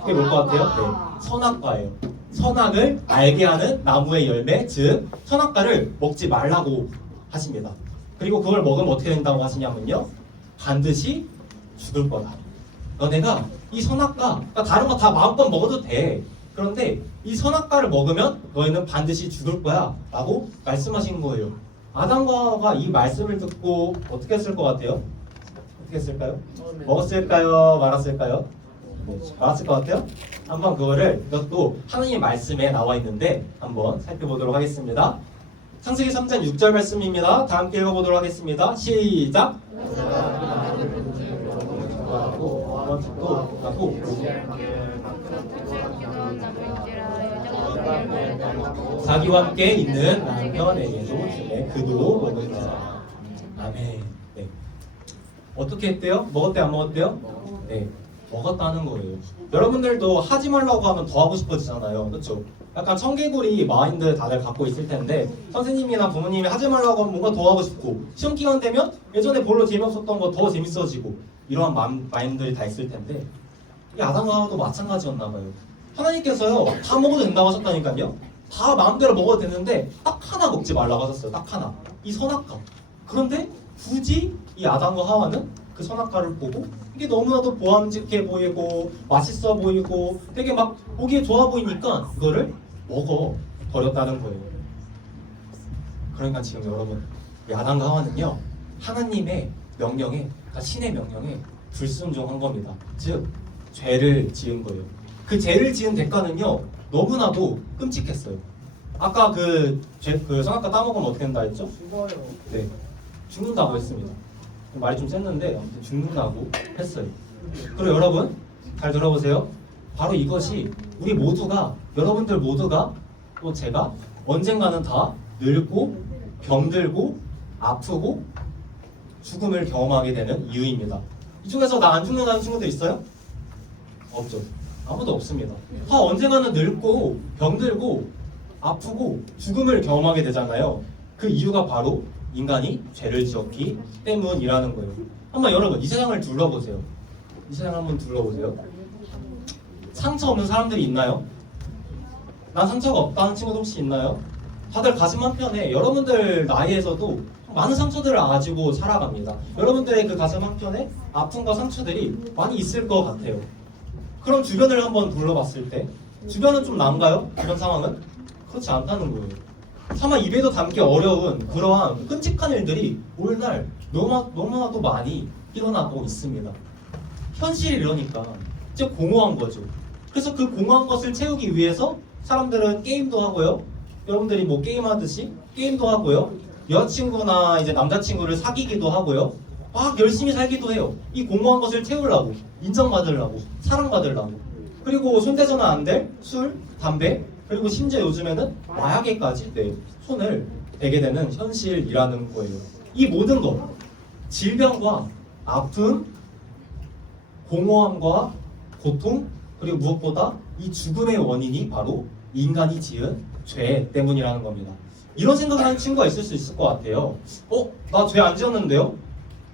그게 뭘 것 같아요? 네, 선악과예요. 선악을 알게 하는 나무의 열매, 즉 선악과를 먹지 말라고 하십니다. 그리고 그걸 먹으면 어떻게 된다고 하시냐면요, 반드시 죽을 거다. 너네가 이 선악과, 그러니까 다른 거 다 마음껏 먹어도 돼. 그런데 이 선악과를 먹으면 너희는 반드시 죽을 거야 라고 말씀하신 거예요. 아담과 하와가 이 말씀을 듣고 어떻게 했을 것 같아요? 어떻게 했을까요? 먹었을까요? 말았을까요? 네, 말았을 것 같아요? 한번 그거를, 이것도 하나님의 말씀에 나와 있는데 한번 살펴보도록 하겠습니다. 창세기 3장 6절 말씀입니다. 다 함께 읽어보도록 하겠습니다. 시작! 자기와 함께 있는 남편에게도 주매 그도 먹으리라. 아멘. 네. 어떻게 했대요? 먹었대요? 안 먹었대요? 네. 먹었다는 거예요. 여러분들도 하지 말라고 하면 더 하고 싶어지잖아요. 그렇죠? 약간 청개구리 마인드 다들 갖고 있을 텐데 선생님이나 부모님이 하지 말라고 하면 뭔가 더 하고 싶고 시험 기간 되면 예전에 별로 재미없었던 거 더 재밌어지고 이러한 마인드들이 다 있을 텐데 이 아담과 하와도 마찬가지였나 봐요. 하나님께서요 다 먹어도 된다고 하셨다니까요. 다 마음대로 먹어도 되는데 딱 하나 먹지 말라고 하셨어요. 딱 하나. 이 선악과. 그런데 굳이 이 아담과 하와는 그 선악과를 보고 이게 너무나도 보암직해 보이고 맛있어 보이고 되게 막 보기에 좋아 보이니까 이거를 먹어 버렸다는 거예요. 그러니까 지금 여러분 이 아담과 하와는요 하나님의 명령에 그러니까 신의 명령에 불순종한 겁니다. 즉 죄를 지은 거예요. 그 죄를 지은 대가는요 너무나도 끔찍했어요. 아까 그 선악과 따먹으면 어떻게 된다 했죠? 죽어요. 네, 죽는다고 했습니다. 말이 좀 셌는데 아무튼 죽는다고 했어요. 그리고 여러분 잘 들어보세요. 바로 이것이 우리 모두가 여러분들 모두가 또 제가 언젠가는 다 늙고 병들고 아프고 죽음을 경험하게 되는 이유입니다. 이 중에서 나 안 죽는다는 친구들 있어요? 없죠. 아무도 없습니다. 다 언젠가는 늙고 병들고 아프고 죽음을 경험하게 되잖아요. 그 이유가 바로 인간이 죄를 지었기 때문이라는 거예요. 한번 여러분 이 세상을 둘러보세요. 이 세상을 한번 둘러보세요. 상처 없는 사람들이 있나요? 난 상처가 없다는 친구도 혹시 있나요? 다들 가슴 한편에 여러분들 나이에서도 많은 상처들을 가지고 살아갑니다. 여러분들의 그 가슴 한편에 아픔과 상처들이 많이 있을 것 같아요. 그럼 주변을 한번 둘러봤을 때 주변은 좀 나은가요? 이런 상황은? 그렇지 않다는 거예요. 차마 입에도 담기 어려운 그러한 끔찍한 일들이 오늘날 너무나도 많이 일어나고 있습니다. 현실이 이러니까 이제 공허한 거죠. 그래서 그 공허한 것을 채우기 위해서 사람들은 게임도 하고요. 여러분들이 뭐 게임하듯이 게임도 하고요. 여자친구나 이제 남자친구를 사귀기도 하고요. 막 열심히 살기도 해요. 이 공허한 것을 채우려고, 인정받으려고, 사랑받으려고. 그리고 손대서는 안 될 술, 담배, 그리고 심지어 요즘에는 마약에까지 손을 대게 되는 현실이라는 거예요. 이 모든 것, 질병과 아픔, 공허함과 고통, 그리고 무엇보다 이 죽음의 원인이 바로 인간이 지은 죄 때문이라는 겁니다. 이런 생각을 하는 친구가 있을 수 있을 것 같아요. 나 죄 안 지었는데요?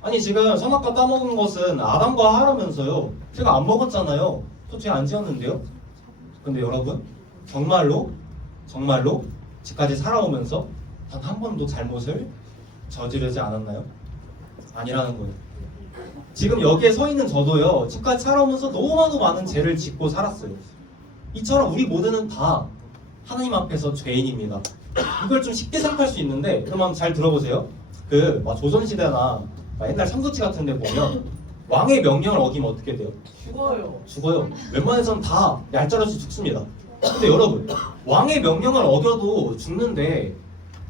아니 지금 선악과 따먹은 것은 아담과 하와라면서요. 제가 안 먹었잖아요. 저 죄 안 지었는데요? 근데 여러분 정말로 지금까지 살아오면서 단 한 번도 잘못을 저지르지 않았나요? 아니라는 거예요. 지금 여기에 서 있는 저도요. 지금까지 살아오면서 너무나도 많은 죄를 짓고 살았어요. 이처럼 우리 모두는 다 하나님 앞에서 죄인입니다. 이걸 좀 쉽게 생각할 수 있는데 그러면 잘 들어보세요. 조선시대나 옛날 삼국지 같은 데 보면 왕의 명령을 어기면 어떻게 돼요? 죽어요. 웬만해서는 다 얄짤없이 죽습니다. 근데 여러분 왕의 명령을 어겨도 죽는데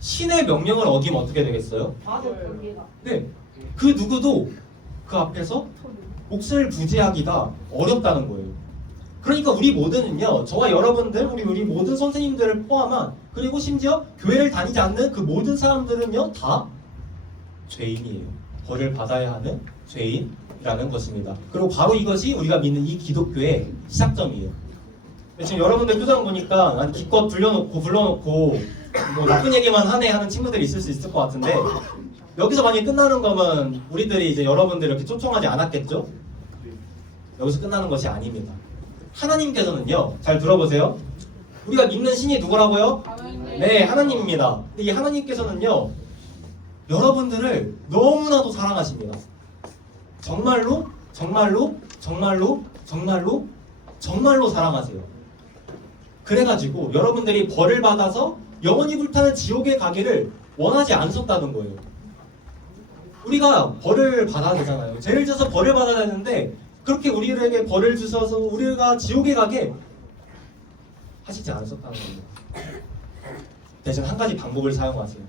신의 명령을 어기면 어떻게 되겠어요? 네, 그 누구도 그 앞에서 몫을 부지하기가 어렵다는 거예요. 그러니까 우리 모두는요, 저와 여러분들, 우리 모든 선생님들을 포함한 그리고 심지어 교회를 다니지 않는 그 모든 사람들은요 다 죄인이에요. 벌을 받아야 하는 죄인이라는 것입니다. 그리고 바로 이것이 우리가 믿는 이 기독교의 시작점이에요. 지금 여러분들 표정 보니까 기껏 불러놓고 뭐 나쁜 얘기만 하네 하는 친구들이 있을 수 있을 것 같은데 여기서 만약에 끝나는 거면 우리들이 이제 여러분들 이렇게 초청하지 않았겠죠? 여기서 끝나는 것이 아닙니다. 하나님께서는요, 잘 들어보세요. 우리가 믿는 신이 누구라고요? 네, 하나님입니다. 이 하나님께서는요, 여러분들을 너무나도 사랑하십니다. 정말로 사랑하세요. 그래가지고 여러분들이 벌을 받아서 영원히 불타는 지옥에 가기를 원하지 않으셨다는 거예요. 우리가 벌을 받아야 되잖아요. 죄를 져서 벌을 받아야 되는데 그렇게 우리에게 벌을 주셔서 우리가 지옥에 가게 하시지 않으셨다는 겁니다. 대신 한 가지 방법을 사용하세요.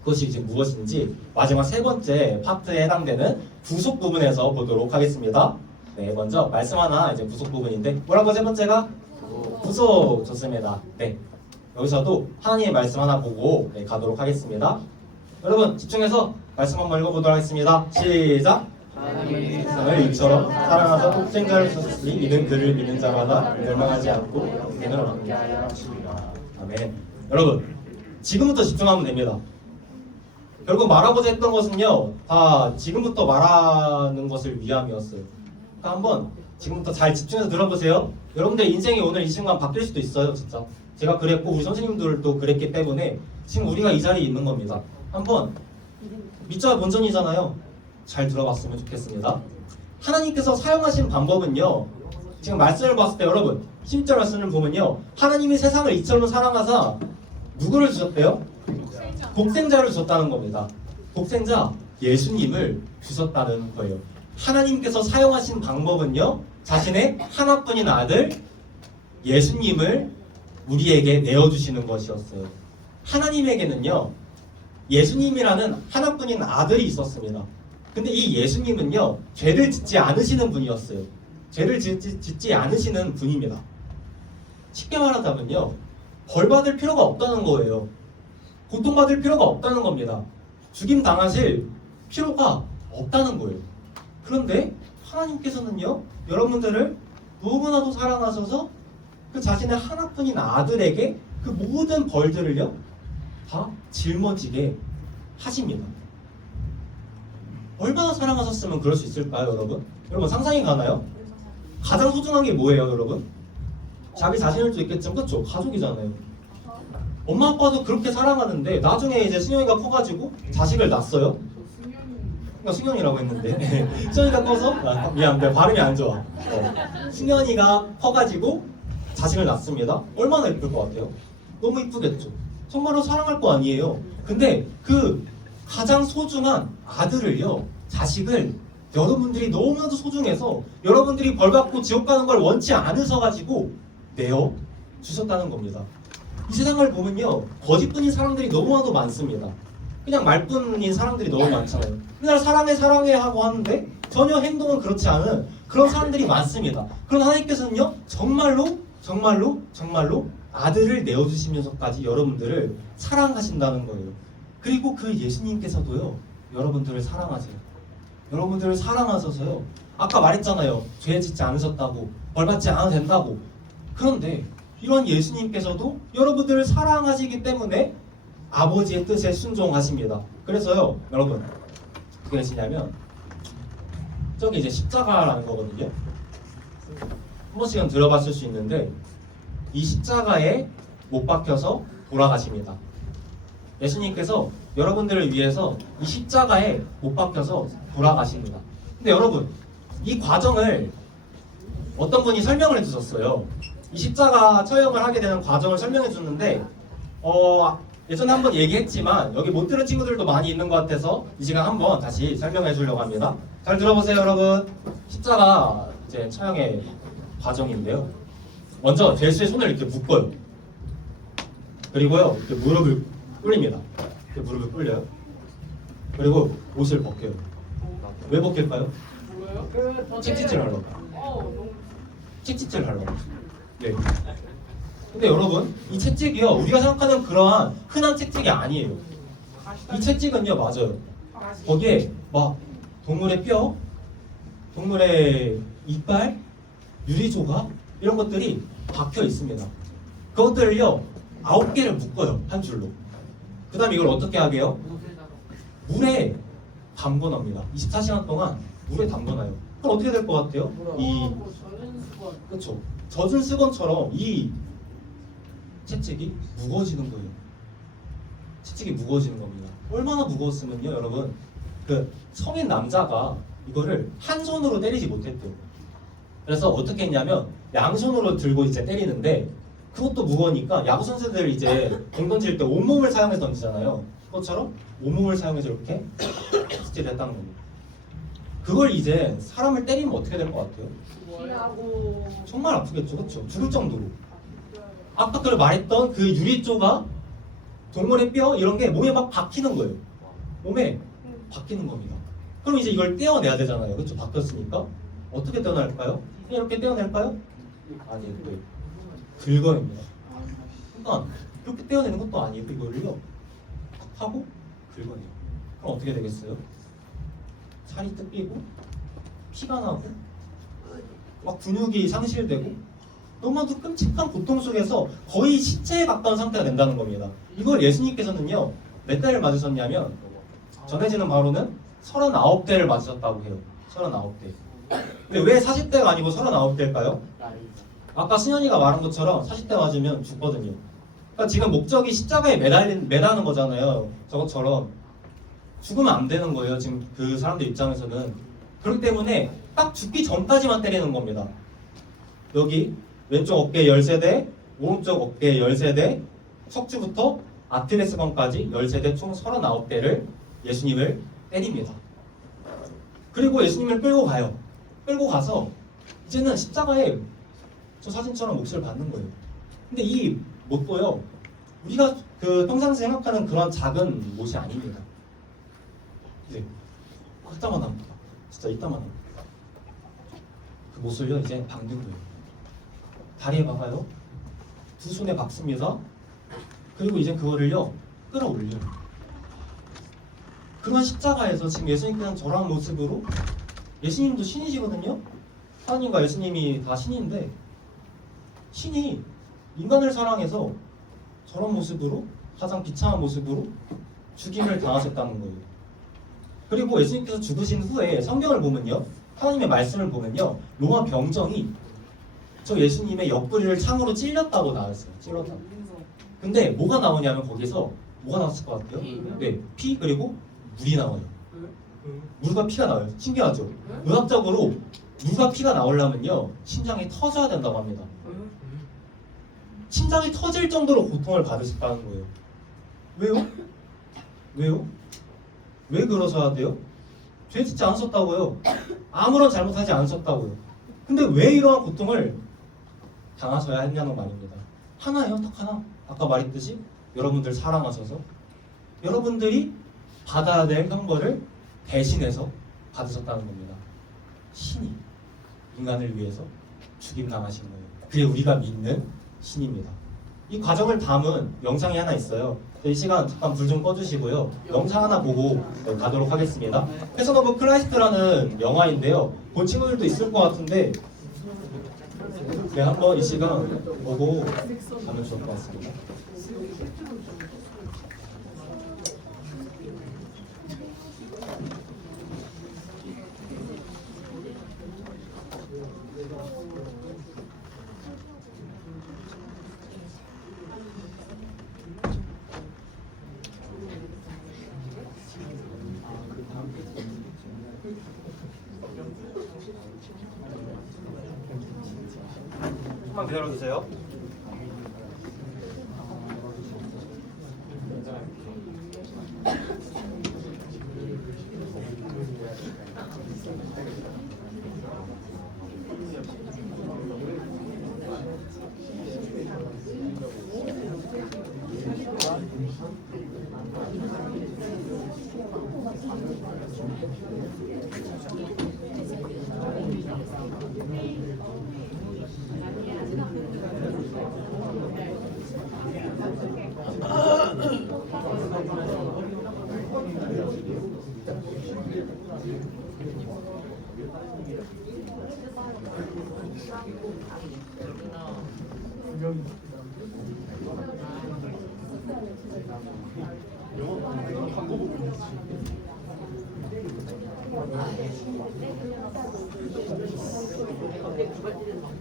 그것이 이제 무엇인지 마지막 세 번째 파트에 해당되는 부속 부분에서 보도록 하겠습니다. 네, 먼저 말씀 하나 이제 부속 부분인데 뭐라고 세 번째가? 부속. 좋습니다. 네, 여기서도 하나님의 말씀 하나 보고 가도록 하겠습니다. 여러분 집중해서 말씀 한번 읽어보도록 하겠습니다. 시작! 세상을 이처럼 사랑하사 독생자를 주셨으니 이는 그를 믿는 자마다 멸망하지 않고 영생을 얻게 하여 주시리라. 아멘. 여러분, 지금부터 집중하면 됩니다. 결국 말하고자 했던 것은요, 다 지금부터 말하는 것을 위함이었어요. 그러니까 한번 지금부터 잘 집중해서 들어보세요. 여러분들 인생이 오늘 이 순간 바뀔 수도 있어요, 진짜. 제가 그랬고 우리 선생님들도 그랬기 때문에 지금 우리가 이 자리에 있는 겁니다. 한번 믿자가 본전이잖아요. 잘 들어봤으면 좋겠습니다. 하나님께서 사용하신 방법은요, 지금 말씀을 봤을 때 여러분 10절 말씀을 보면요, 하나님이 세상을 이처럼 사랑하사 누구를 주셨대요? 독생자를 주셨다는 겁니다. 독생자 예수님을 주셨다는 거예요. 하나님께서 사용하신 방법은요, 자신의 하나뿐인 아들 예수님을 우리에게 내어주시는 것이었어요. 하나님에게는요, 예수님이라는 하나뿐인 아들이 있었습니다. 근데 이 예수님은요, 죄를 짓지 않으시는 분이었어요. 죄를 짓지 않으시는 분입니다. 쉽게 말하자면요, 벌받을 필요가 없다는 거예요. 고통받을 필요가 없다는 겁니다. 죽임 당하실 필요가 없다는 거예요. 그런데 하나님께서는요, 여러분들을 너무나도 사랑하셔서 그 자신의 하나뿐인 아들에게 그 모든 벌들을요, 다 짊어지게 하십니다. 얼마나 사랑하셨으면 그럴 수 있을까요, 여러분? 여러분 상상이 가나요? 가장 소중한 게 뭐예요, 여러분? 자기 자신일 수도 있겠지만, 그렇죠? 가족이잖아요. 엄마 아빠도 그렇게 사랑하는데 나중에 이제 승현이가 커가지고 자식을 낳았어요. 그러니까 승현이라고 했는데 승현이가 커서 미안, 내 발음이 안 좋아. 승현이가 커가지고 자식을 낳습니다. 얼마나 예쁠 것 같아요? 너무 이쁘겠죠. 정말로 사랑할 거 아니에요. 근데 그 가장 소중한 아들을요, 자식을 여러분들이 너무나도 소중해서 여러분들이 벌받고 지옥 가는 걸 원치 않으셔가지고 내어 주셨다는 겁니다. 이 세상을 보면요, 거짓뿐인 사람들이 너무나도 많습니다. 그냥 말뿐인 사람들이 너무 많잖아요. 그냥 사랑해 하고 하는데 전혀 행동은 그렇지 않은 그런 사람들이 많습니다. 그런 하나님께서는요, 정말로 아들을 내어주시면서까지 여러분들을 사랑하신다는 거예요. 그리고 그 예수님께서도요, 여러분들을 사랑하세요. 여러분들을 사랑하셔서요, 아까 말했잖아요, 죄 짓지 않으셨다고, 벌받지 않아도 된다고. 그런데 이런 예수님께서도 여러분들을 사랑하시기 때문에 아버지의 뜻에 순종하십니다. 그래서요, 여러분, 어떻게 되시냐면 저기 이제 십자가라는 거거든요. 한 번씩은 들어봤을 수 있는데 이 십자가에 못 박혀서 돌아가십니다. 예수님께서 여러분들을 위해서 이 십자가에 못 박혀서 돌아가십니다. 근데 여러분, 이 과정을 어떤 분이 설명을 해주셨어요. 이 십자가 처형을 하게 되는 과정을 설명해 줬는데 예전에 한번 얘기했지만 여기 못 들은 친구들도 많이 있는 것 같아서 이 시간 한번 다시 설명해 주려고 합니다. 잘 들어보세요, 여러분. 십자가 이제 처형의 과정인데요. 먼저 죄수의 손을 이렇게 묶어요. 그리고요, 이렇게 무릎을 꿇립니다. 이렇게 무릎을 꿇려요. 그리고 옷을 벗겨요. 왜 벗길까요? 칙칙질 하려고. 칙칙질 하려고. 네. 근데 여러분, 이 채찍이요, 우리가 생각하는 그러한 흔한 채찍이 아니에요. 이 채찍은요, 맞아요, 거기에 막 동물의 뼈, 동물의 이빨, 유리조각 이런 것들이 박혀 있습니다. 그것들을요, 9개를 묶어요, 한 줄로. 그 다음에 이걸 어떻게 하게요? 물에 담궈놉니다. 24시간 동안 물에 담궈놔요. 그럼 어떻게 될 것 같아요? 그렇죠, 젖은 수건처럼 이 채찍이 무거워지는 거예요. 채찍이 무거워지는 겁니다. 얼마나 무거웠으면요, 여러분, 그 성인 남자가 이거를 한 손으로 때리지 못했대요. 그래서 어떻게 했냐면 양손으로 들고 이제 때리는데 그것도 무거우니까 야구 선수들 이제 공 던질 때 온몸을 사용해서 던지잖아요. 그것처럼 온몸을 사용해서 이렇게 채찍질을 했다는 겁니다. 그걸 이제 사람을 때리면 어떻게 될 것 같아요? 정말 아프겠죠, 그렇죠? 죽을 정도로. 아까 그 말했던 그 유리조각, 동물의 뼈 이런 게 몸에 막 박히는 거예요. 몸에 박히는 겁니다. 그럼 이제 이걸 떼어내야 되잖아요, 그렇죠? 박혔으니까. 어떻게 떼어낼까요? 그냥 이렇게 떼어낼까요? 아니, 또 긁어냅니다. 그러니까 이렇게 떼어내는 것도 아니고 이거를요, 하고 긁어내요. 그럼 어떻게 되겠어요? 살이 뜯기고 피가 나고 막 근육이 상실되고 너무나도 끔찍한 고통 속에서 거의 시체에 가까운 상태가 된다는 겁니다. 이걸 예수님께서는요 몇 대를 맞으셨냐면 전해지는 바로는 39대를 맞으셨다고 해요. 39대. 근데 왜 40대가 아니고 39대일까요? 아까 승현이가 말한 것처럼 40대 맞으면 죽거든요. 그러니까 지금 목적이 십자가에 매다는 거잖아요. 저것처럼 죽으면 안 되는 거예요. 지금 그 사람들 입장에서는. 그렇기 때문에 딱 죽기 전까지만 때리는 겁니다. 여기 왼쪽 어깨 13대, 오른쪽 어깨 13대, 척추부터 아킬레스건까지 13대 총 39대를 예수님을 때립니다. 그리고 예수님을 끌고 가요. 끌고 가서 이제는 십자가에 저 사진처럼 몫을 받는 거예요. 근데 이 못도요, 우리가 그 평상시에 생각하는 그런 작은 못이 아닙니다. 이제 이따만 합니다. 진짜 이따만 합니다. 그 못을요 이제 박는 거예요. 다리에 박아요. 두 손에 박습니다. 그리고 이제 그거를요 끌어올려요. 그런 십자가에서 지금 예수님께서는 저런 모습으로, 예수님도 신이시거든요. 하나님과 예수님이 다 신인데 신이 인간을 사랑해서 저런 모습으로, 가장 비참한 모습으로 죽임을 당하셨다는 거예요. 그리고 예수님께서 죽으신 후에 성경을 보면요, 하나님의 말씀을 보면요, 로마 병정이 저 예수님의 옆구리를 창으로 찔렸다고 나왔어요. 찔렀다고. 근데 뭐가 나오냐면 거기서 뭐가 나왔을 것 같아요? 네, 피 그리고 물이 나와요. 물과 피가 나와요. 신기하죠? 의학적으로 물과 피가 나오려면요 심장이 터져야 된다고 합니다. 심장이 터질 정도로 고통을 받으셨다는 거예요. 왜요? 왜요? 왜 그러셔야 돼요? 죄 짓지 않으셨다고요. 아무런 잘못하지 않으셨다고요. 근데 왜 이러한 고통을 당하셔야 했냐는 말입니다. 하나예요, 딱 하나. 아까 말했듯이 여러분들 사랑하셔서 여러분들이 받아야 될 형벌을 대신해서 받으셨다는 겁니다. 신이 인간을 위해서 죽임당하신 거예요. 그게 우리가 믿는 신입니다. 이 과정을 담은 영상이 하나 있어요. 이 시간 잠깐 불 좀 꺼주시고요. 영상 하나 보고 가도록 하겠습니다. 패션 오브 크라이스트라는 영화인데요. 본 친구들도 있을 것 같은데 네, 한번 이 시간 보고 가면 좋을 것 같습니다. 조금만 기다려주세요.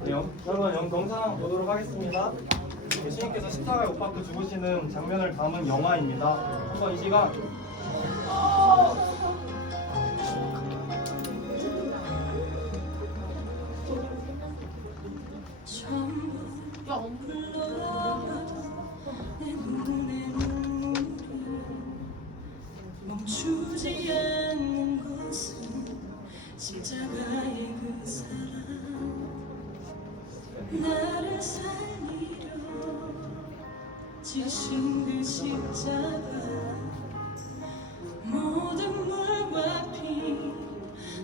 네, 여러분 영상 보도록 하겠습니다. 예수님께서 십자가에 못 박혀 죽으시는 장면을 담은 영화입니다. 한번 이 시간 멈추지 않는 것은 십자가의 그 사랑, 나를 살리려 지신 그 십자가, 모든 물과 피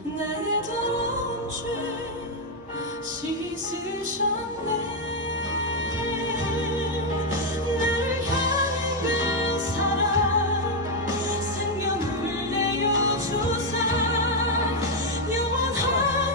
나의 더러운 죄 씻으셨네. 나를 향한 그 사랑, 생명을 내어주사 영원한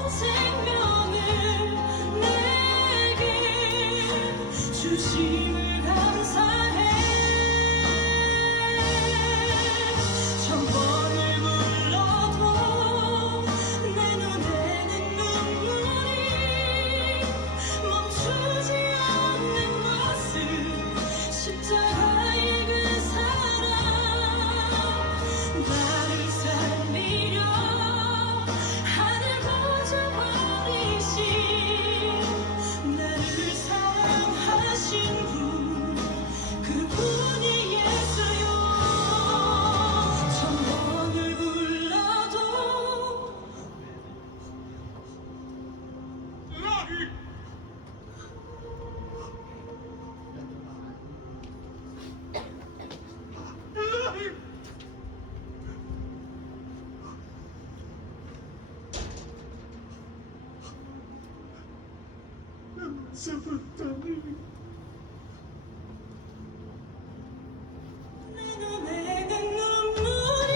내 눈에는 눈물이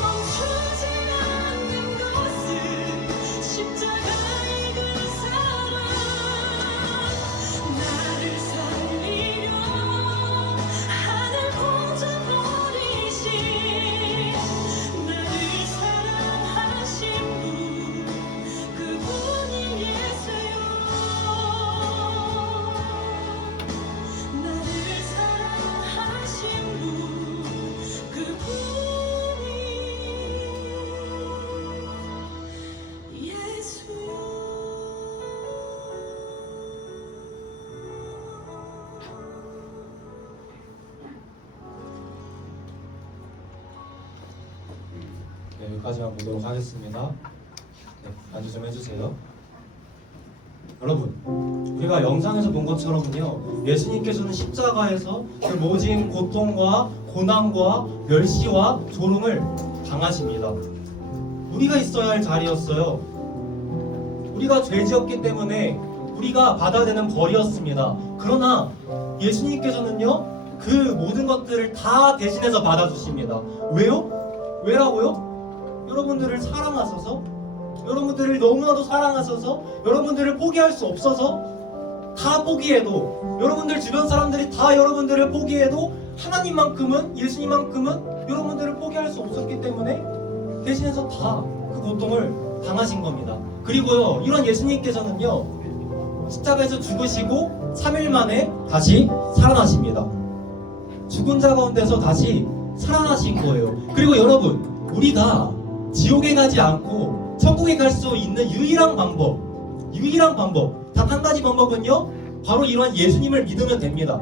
멈추지 않는 것은 십자가의 그 사랑 나를 살리려 하늘 공전 버리신 나를 사랑하신 분 그분이 예수요 나를 사랑하신 분 그분이 예수요 네, 여기까지만 보도록 하겠습니다. 네, 안주 좀 해주세요. 여러분, 우리가 영상에서 본 것처럼요, 예수님께서는 십자가에서 그 모진 고통과 고난과 멸시와 조롱을 당하십니다. 우리가 있어야 할 자리였어요. 우리가 죄지었기 때문에 우리가 받아야 되는 벌이었습니다. 그러나 예수님께서는요, 그 모든 것들을 다 대신해서 받아주십니다. 왜요? 왜라고요? 여러분들을 사랑하셔서, 여러분들을 너무나도 사랑하셔서, 여러분들을 포기할 수 없어서, 다 포기해도, 여러분들 주변 사람들이 다 여러분들을 포기해도 하나님만큼은, 예수님만큼은 여러분들을 포기할 수 없었기 때문에 대신해서 다 그 고통을 당하신 겁니다. 그리고요, 이런 예수님께서는요, 십자가에서 죽으시고 3일 만에 다시 살아나십니다. 죽은 자 가운데서 다시 살아나신 거예요. 그리고 여러분, 우리가 지옥에 가지 않고 천국에 갈 수 있는 유일한 방법 단 한 가지 방법은요, 바로 이러한 예수님을 믿으면 됩니다.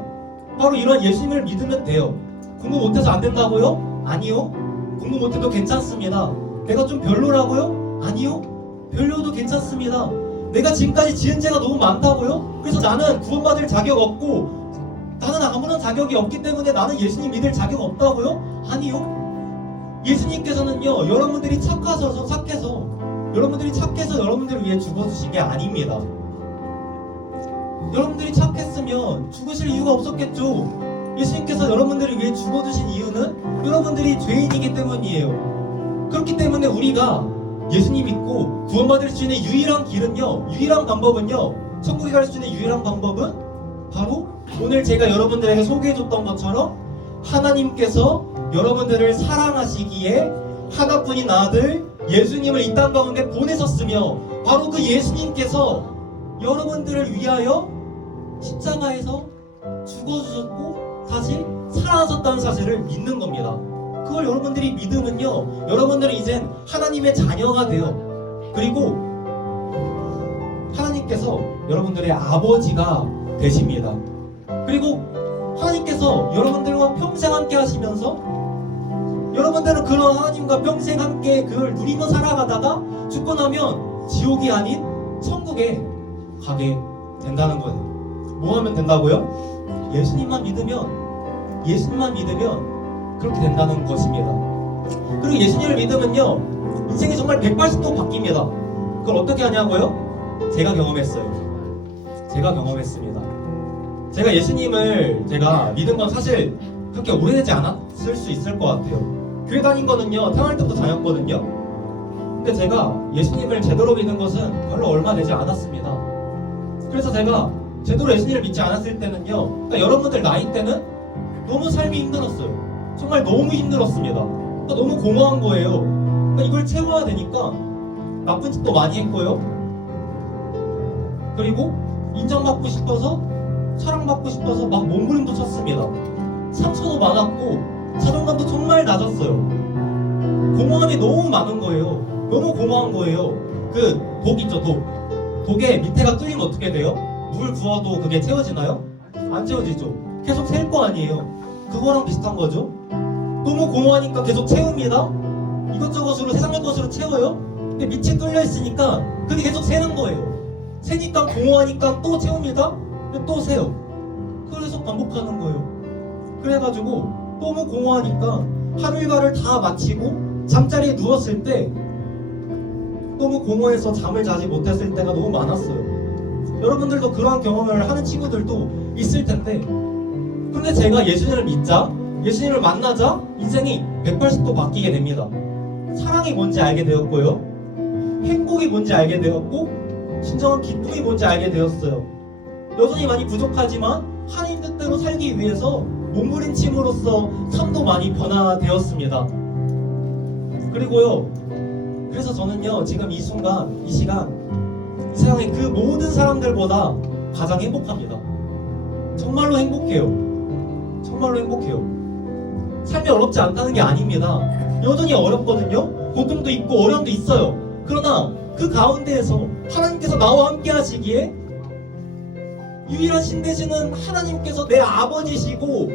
바로 이러한 예수님을 믿으면 돼요. 공부 못해서 안 된다고요? 아니요. 공부 못해도 괜찮습니다. 내가 좀 별로라고요? 아니요. 별로도 괜찮습니다. 내가 지금까지 지은 죄가 너무 많다고요? 그래서 나는 구원받을 자격 없고 나는 아무런 자격이 없기 때문에 나는 예수님 믿을 자격 없다고요? 아니요. 예수님께서는요, 여러분들이 착해서 여러분들을 위해 죽어주신 게 아닙니다. 여러분들이 착했으면 죽으실 이유가 없었겠죠. 예수님께서 여러분들을 위해 죽어주신 이유는 여러분들이 죄인이기 때문이에요. 그렇기 때문에 우리가 예수님 믿고 구원받을 수 있는 유일한 방법은요, 천국에 갈 수 있는 유일한 방법은 바로 오늘 제가 여러분들에게 소개해줬던 것처럼 하나님께서 여러분들을 사랑하시기에 하나뿐인 아들 예수님을 이 땅 가운데 보내셨으며, 바로 그 예수님께서 여러분들을 위하여 십자가에서 죽어주셨고 다시 살아나셨다는 사실을 믿는 겁니다. 그걸 여러분들이 믿으면요, 여러분들은 이젠 하나님의 자녀가 돼요. 그리고 하나님께서 여러분들의 아버지가 되십니다. 그리고 하나님께서 여러분들과 평생 함께 하시면서 여러분들은 그런 하나님과 평생 함께 그걸 누리며 살아가다가 죽고 나면 지옥이 아닌 천국에 가게 된다는 거예요. 뭐 하면 된다고요? 예수님만 믿으면 그렇게 된다는 것입니다. 그리고 예수님을 믿으면요, 인생이 정말 180도 바뀝니다. 그걸 어떻게 하냐고요? 제가 경험했습니다. 제가 예수님을 믿은 건 사실 그렇게 오래되지 않았을 수 있을 것 같아요. 교회 다닌 거는요, 태어날 때부터 다녔거든요. 근데 제가 예수님을 제대로 믿은 것은 별로 얼마 되지 않았습니다. 그래서 제가 제대로 예수님을 믿지 않았을 때는요, 그러니까 여러분들 나이 때는 너무 삶이 힘들었어요. 정말 너무 힘들었습니다. 그러니까 너무 공허한 거예요. 그러니까 이걸 채워야 되니까 나쁜 짓도 많이 했고요. 그리고 인정받고 싶어서, 사랑받고 싶어서 막 몸부림도 쳤습니다. 상처도 많았고 자존감도 정말 낮았어요. 공허함이 너무 많은 거예요. 너무 공허한 거예요. 그 독 있죠, 독에 밑에가 뚫리면 어떻게 돼요? 물 부어도 그게 채워지나요? 안 채워지죠. 계속 셀 거 아니에요. 그거랑 비슷한 거죠. 너무 공허하니까 계속 채웁니다. 이것저것으로, 세상의 것으로 채워요. 근데 밑이 뚫려 있으니까 그게 계속 새는 거예요. 새니까 공허하니까 또 채웁니다. 근데 또 새요. 그래서 반복하는 거예요. 그래가지고 너무 공허하니까 하루 일과를 다 마치고 잠자리에 누웠을 때 너무 공허해서 잠을 자지 못했을 때가 너무 많았어요. 여러분들도 그러한 경험을 하는 친구들도 있을 텐데, 근데 제가 예수님을 믿자, 예수님을 만나자 인생이 180도 바뀌게 됩니다. 사랑이 뭔지 알게 되었고요, 행복이 뭔지 알게 되었고, 진정한 기쁨이 뭔지 알게 되었어요. 여전히 많이 부족하지만 하나님 뜻대로 살기 위해서 몸부림침으로써 삶도 많이 변화되었습니다. 그리고요, 그래서 저는요, 지금 이 순간, 이 시간, 이 세상의 그 모든 사람들보다 가장 행복합니다. 정말로 행복해요. 정말로 행복해요. 삶이 어렵지 않다는 게 아닙니다. 여전히 어렵거든요. 고통도 있고 어려움도 있어요. 그러나 그 가운데에서 하나님께서 나와 함께 하시기에 유일한 신 되시는 하나님께서 내 아버지시고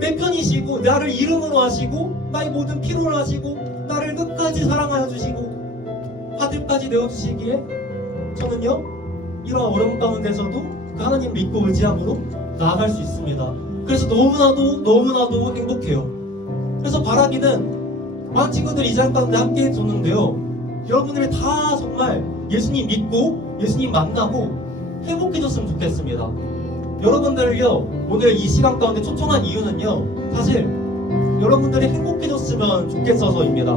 내 편이시고 나를 이름으로 하시고 나의 모든 필요를 하시고 나를 끝까지 사랑하여 주시고 아들까지 내어주시기에 저는요, 이러한 어려움 가운데서도 그 하나님 믿고 의지함으로 나아갈 수 있습니다. 그래서 너무나도 행복해요. 그래서 바라기는 많은 친구들이 이 자리 가운데 함께 해줬는데요, 여러분들이 다 정말 예수님 믿고 예수님 만나고 행복해졌으면 좋겠습니다. 여러분들을요, 오늘 이 시간 가운데 초청한 이유는요, 사실 여러분들이 행복해졌으면 좋겠어서입니다.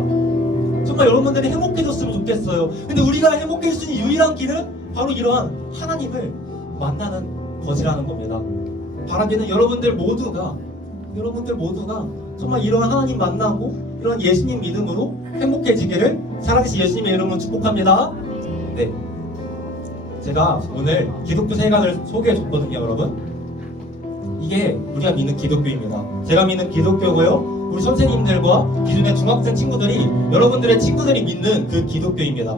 정말 여러분들이 행복해졌으면 좋겠어요. 근데 우리가 행복해질 수 있는 유일한 길은 바로 이러한 하나님을 만나는 것이라는 겁니다. 바라기는 여러분들 모두가 정말 이러한 하나님 만나고 이러한 예수님 믿음으로 행복해지기를 살아계신 예수님의 이름으로 축복합니다. 네, 제가 오늘 기독교 세간을 소개해줬거든요, 여러분. 이게 우리가 믿는 기독교입니다. 제가 믿는 기독교고요, 우리 선생님들과 기존의 중학생 친구들이, 여러분들의 친구들이 믿는 그 기독교입니다.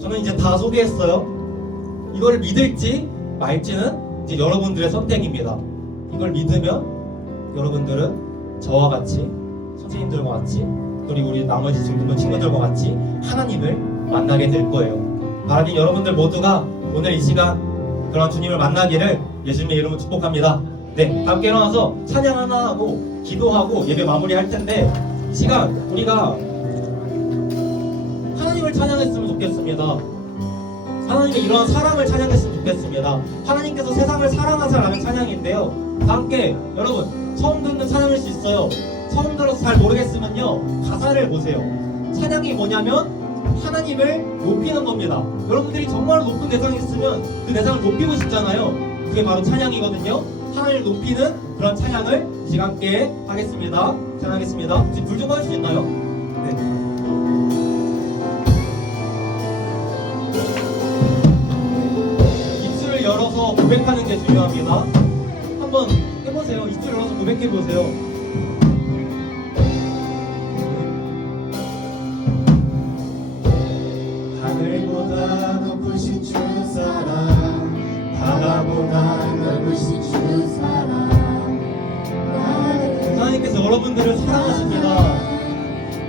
저는 이제 다 소개했어요. 이걸 믿을지 말지는 이제 여러분들의 선택입니다. 이걸 믿으면 여러분들은 저와 같이, 선생님들과 같이, 그리고 우리 나머지 중고등 친구들과 같이 하나님을 만나게 될 거예요. 바라긴 여러분들 모두가 오늘 이 시간 그런 주님을 만나기를 예수님의 이름으로 축복합니다. 네, 함께 일어나서 찬양 하나 하고 기도하고 예배 마무리할 텐데, 이 시간 우리가 하나님을 찬양했으면 좋겠습니다. 하나님의 이러한 사랑을 찬양했으면 좋겠습니다. 하나님께서 세상을 사랑하사라는 찬양인데요, 다 함께 여러분 처음 듣는 찬양일 수 있어요. 처음 들어서 잘 모르겠으면요, 가사를 보세요. 찬양이 뭐냐면 하나님을 높이는 겁니다. 여러분들이 정말 높은 대상이 있으면 그 대상을 높이고 싶잖아요. 그게 바로 찬양이거든요. 하나님을 높이는 그런 찬양을 이 시간 함께 하겠습니다. 찬양하겠습니다. 지금 불 좀 꺼줄 수 있나요? 네. 입술을 열어서 고백하는 게 중요합니다. 한번 해보세요. 입술 열어서 고백해보세요. 하늘보다 높으신 주 사랑, 바다보다 넓으신 주 사랑, 하나님께서 여러분들을 사랑하십니다.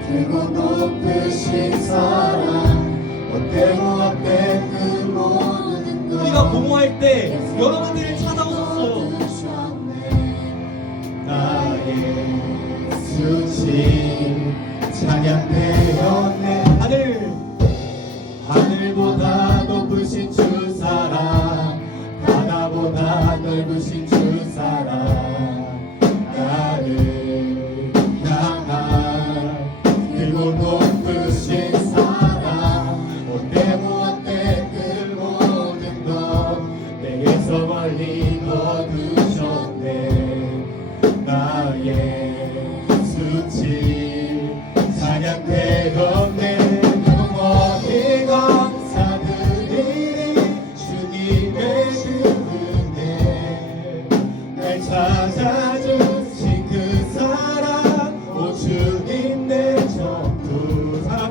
크고 높으신 사랑, 어때고 어때 그 모든 것 우리가 공허할 때 여러분들을 찾아오셨어요. 나의 수치 찬양되었네. 하늘보다 높으신 주 사랑, 바다보다 넓으신 주 사랑, 나를 향한 크고 높으신 사랑, 어때고 어때 그 모든 것 내게서 멀리 거두셨네. 나의 수치 찬양되었네. 어디 감사드리니 주님의 은혜, 날 찾아주신 그 사랑, 오 주님 내 전부 사랑.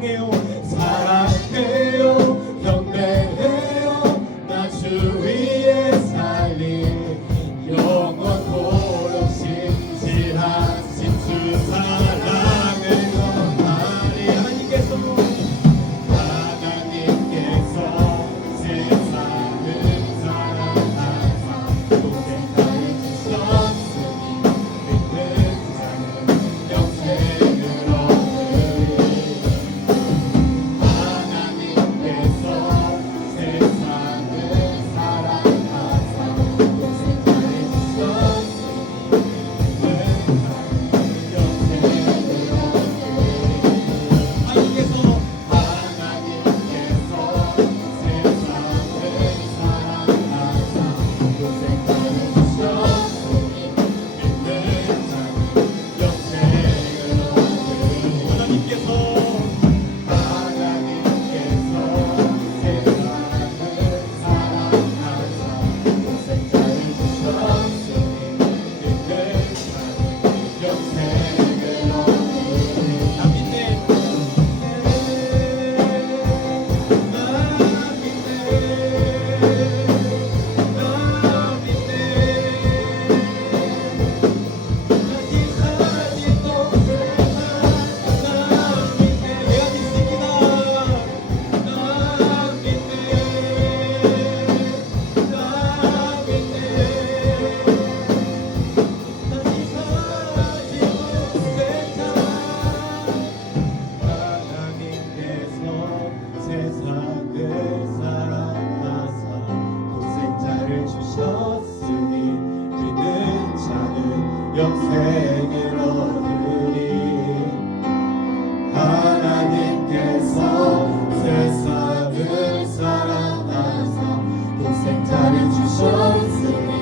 주께서 세상을 사랑하사 독생자를 주셨으니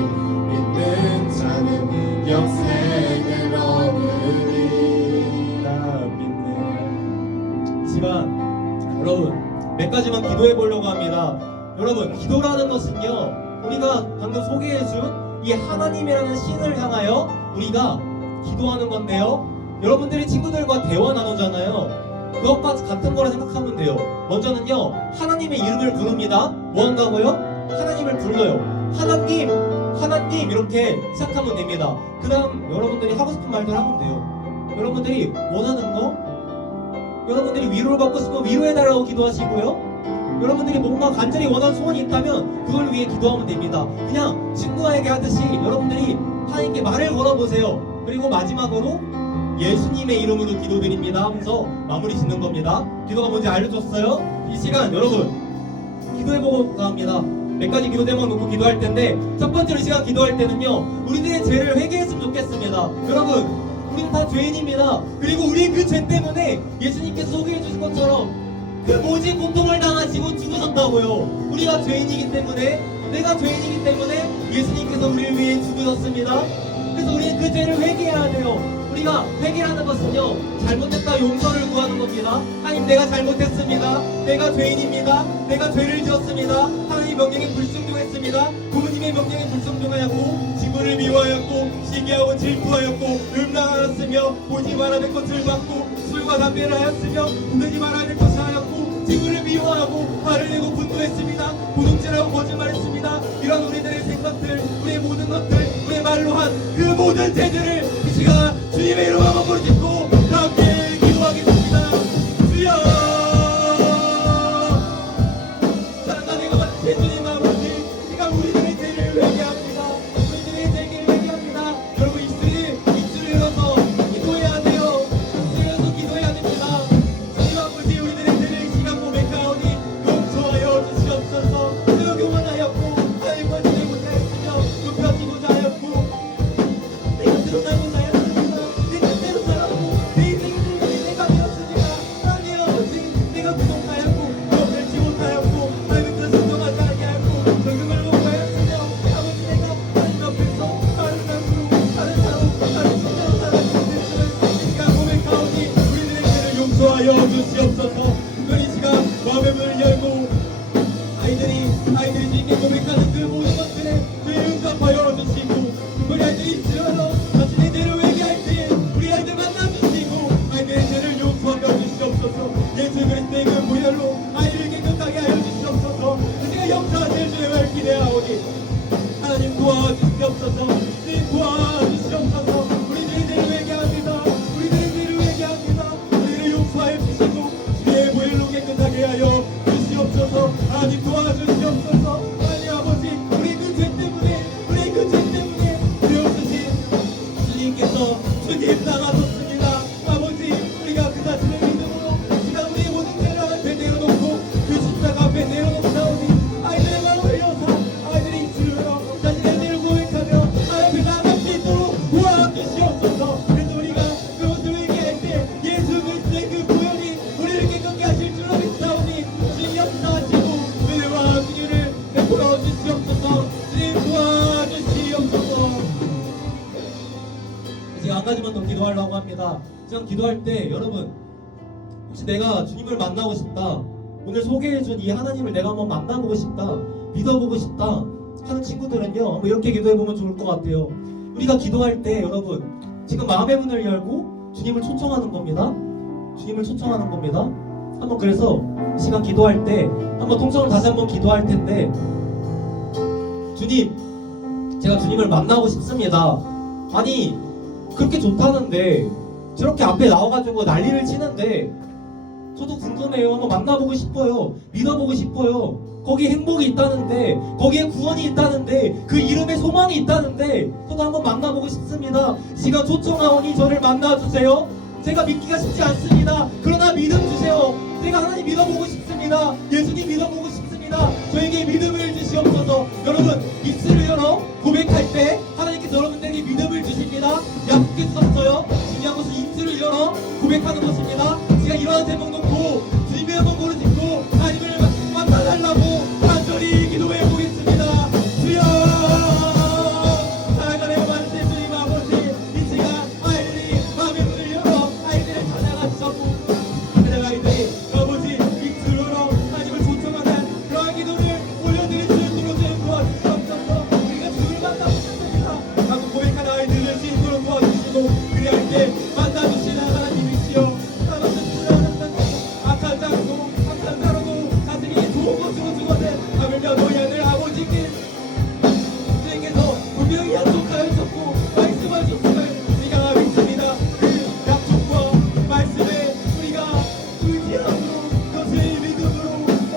믿는 자는 영생을 얻으리라. 믿네. 이 시간 여러분 몇 가지만 기도해 보려고 합니다. 여러분 기도라는 것은요 우리가 방금 소개해준 이 하나님이라는 신을 향하여 우리가 기도하는 건데요. 여러분들이 친구들과 대화 나누잖아요. 그것과 같은 거라 생각하면 돼요. 먼저는요 하나님의 이름을 부릅니다. 뭐 한다고요? 하나님을 불러요. 하나님, 하나님 이렇게 시작하면 됩니다. 그 다음 여러분들이 하고 싶은 말들 하면 돼요. 여러분들이 원하는 거, 여러분들이 위로를 받고 싶으면 위로해달라고 기도하시고요. 여러분들이 뭔가 간절히 원하는 소원이 있다면 그걸 위해 기도하면 됩니다. 그냥 친구에게 하듯이 여러분들이 하나님께 말을 걸어보세요. 그리고 마지막으로 예수님의 이름으로 기도드립니다 하면서 마무리 짓는 겁니다. 기도가 뭔지 알려줬어요? 이 시간 여러분 기도해보고 합니다. 몇 가지 기도 제목 놓고 기도할 텐데 첫 번째로 이 시간 기도할 때는요 우리들의 죄를 회개했으면 좋겠습니다. 여러분 우리는 다 죄인입니다. 그리고 우리 그 죄 때문에 예수님께서 소개해 주신 것처럼 그 모진 고통을 당하시고 죽으셨다고요. 우리가 죄인이기 때문에 내가 죄인이기 때문에 예수님께서 우리를 위해 죽으셨습니다. 그래서 우리는 그 죄를 회개해야 돼요. 우리가 회개하는 것은요 잘못했다 용서를 구하는 겁니다. 하나님 내가 잘못했습니다. 내가 죄인입니다. 내가 죄를 지었습니다. 하나님 명령에 불순종했습니다. 부모님의 명령에 불순종하였고 지구를 미워하였고 시기하고 질투하였고 음란하였으며 보지 말아야 될 것을 받고 술과 담배를 하였으며 듣지 말아야 될 것을 하였고 지구를 미워하고 화를 내고 분노했습니다. 도둑질하고 거짓말했습니다. 이런 우리들의 생각들 우리의 모든 것들 우리의 말로 한 그 모든 죄들을 이 시간 주님의 이름으로 한번 부르짖고 함께 기도하겠습니다. 주여 사랑하는 것 같은 주님 아버지 제가 우리들의 죄를 회개합니다. 우리들의 죄를 회개합니다. 여러분 입술을 열어서 기도해야 돼요. 입술을 열어서 기도해야 됩니다. 주님 아버지 우리들의 죄를 이 시간 고백하오니 용서하여 주시옵소서. 내가 교만하였고 하나님과 지내 못하였으며 눕혀지고자 하였고 내가 드러나고자 하였습니다. 내 뜻대로 살았고 내 인생을 내가 되었으니까 하나님 아버지 내가 부족하였고 너를 못하였고 하나님의 뜻을 정하지 아니하였고 적응을 못하였으며 아버지 내가 하나님 앞에서 다른 삶으로 다른 사람 다른 신자로 살았는데 이 시간 고백하오니 우리들의 죄를 용서하여 주시옵소서. 특별히 이 시간 마음의 문을 열고 아이들이 주님께 고백하는 그 모든 것들에 죄를 용서하여 주시고 우리 아이들이 들어서 자신의 죄를 회개할 때 우리 아이들 만나주시고 아이들의 죄를 용서하여 주시옵소서. 예수 그리스도의 그 보혈로 아이를 깨끗하게 하여 주시옵소서. 우리가 영사하실 주님을 기대하오니 하나님 도와주시옵소서. 주님 도와주시옵소서. 우리들의 죄를 회개합니다. 우리들의 죄를 회개합니다. 우리를 용서하여 주시고 주의 보혈로 깨끗하게 하여 주시옵소서. 하나님 도와주시옵소서. 하나님 아버지 우리 그 죄 때문에 되었으신 주님께서 주님 나가셨습니다. 아버지 우리가 그 자신을 믿음으로 지금 우리의 모든 죄를 앞에 내려놓고 그 십자가 앞에 내려놓사오니 아이들의 마음을 여사 아이들이 입술을 열어 자신의 죄를 고백하며 하나님 나갈 수 있도록 도와주시옵소서. 그래서 우리가 그것을 회개할 때 예수 그리스도의 그 보혈이 우리를 깨끗게 하실 줄로 믿사오니 주님 역사하시고 은혜와 긍휼을 베풀어 주시옵소서. 주님 도와주시옵소서. 이제 한 가지만 더 기도하려고 합니다. 지금 기도할 때 여러분 혹시 내가 주님을 만나고 싶다, 오늘 소개해준 이 하나님을 내가 한번 만나보고 싶다, 믿어보고 싶다 하는 친구들은요 한번 이렇게 기도해보면 좋을 것 같아요. 우리가 기도할 때 여러분 지금 마음의 문을 열고 주님을 초청하는 겁니다. 주님을 초청하는 겁니다. 한번 그래서 이 시간 기도할 때 한번 통성을 다시 한번 기도할 텐데 주님 제가 주님을 만나고 싶습니다. 아니 그렇게 좋다는데 저렇게 앞에 나와가지고 난리를 치는데 저도 궁금해요. 한번 만나보고 싶어요. 믿어보고 싶어요. 거기에 행복이 있다는데 거기에 구원이 있다는데 그 이름에 소망이 있다는데 저도 한번 만나보고 싶습니다. 시간 초청하오니 저를 만나주세요. 제가 믿기가 쉽지 않습니다. 그러나 믿음 주세요. 제가 하나님 믿어보고 싶습니다. 예수님 믿어보고 싶습니다. 저에게 믿음을 주시옵소서. 여러분 입술을 열어 고백할 때 하나님께서 여러분들에게 믿음을 주십니다. 약속해 주셨어요. 중요한 것은 입술을 열어 고백하는 것입니다. 제가 이러한 제목 놓고 아이들이 아버지 빅스로로 하나님을 초청하는 그러한 기도를 올려드릴 수 있도록 도와주시옵소서. 우리가 주를 만나보셨습니다 하고 고백한 아이들을 수 있도록 도와주시고 그리할 때 만나주시는 하나님이시여 악한 자로도 악한 자로도 가슴이 좋은 것으로 주거든 하물며 너희 아들 아버지께 주님께서 분명히 약속하여 주셨고 말씀하셨음을 우리가 믿습니다. 그 약속과 말씀에 우리가 의지함으로 그것을 믿음으로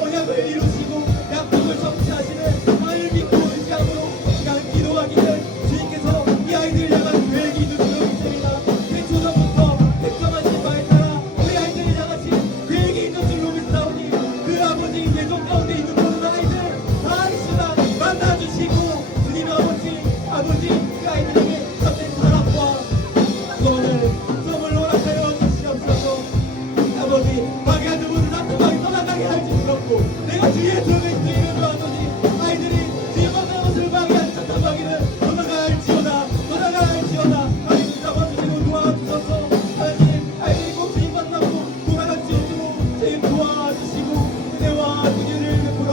언약을 이루시고 약속을 성취하시는 하나님을 믿고 의지함으로 시간 기도하기를 주님께서 이 아이들 향한 계획이 있는 줄로 믿습니다. 태초전부터 택정하신 바에 따라 우리 아이들이 향하신 계획이 있는 줄로 믿사오니 그 아버지 예정 가운데 있는 모든 아이들 다 이 시간 만나주시고 주님 아버지 그 아이들에게 값진 사랑과 구원을 선물로 허락하여 주시옵소서. 아버지 마귀한 모든 사탄마귀 떠나가게 할 주시옵고 내가 주의 손을 이름으로 하더니 아이들이 주의 만난 것을 마귀한 사탄마귀는 떠나갈지어다 하나님 잡아주시고 도와주셔서 하나님 아이들이 꼭 주님 만나고 돌아갈 수 있도록 주님 도와주시고 은혜와 긍휼을 베풀어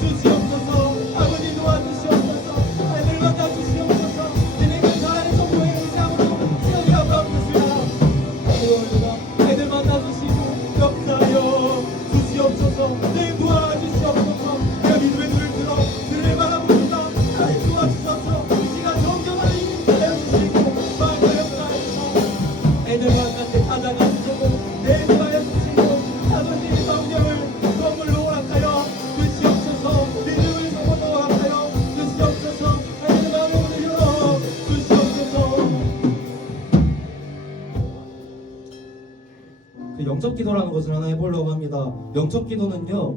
주시옵소서. 아버지 도와주시옵소서. 아이들 만나주시옵소서. 주님의 사랑의 성도의 의지함으로 세우기가 바랍니다. 아이들 만나주시고 역사하여 주시옵소서. 주님 도와주시옵소서. 내가 믿음의 눈을 들어 그를 바라봅니다. 하나님 도와주셔서 이 시간 정경하는 이민을 해주시고 마음과 역사하셔서 애들 만날 때 찾아가시고 내주하여 주시고 아버지 성경을 선물로 허락하여 주시옵소서. 믿음을 선물로 허락하여 주시옵소서. 아이들 마음의 문을 열어 주시옵소서. 그 영적 기도라는 것을 하나 해보려고 합니다. 영적 기도는요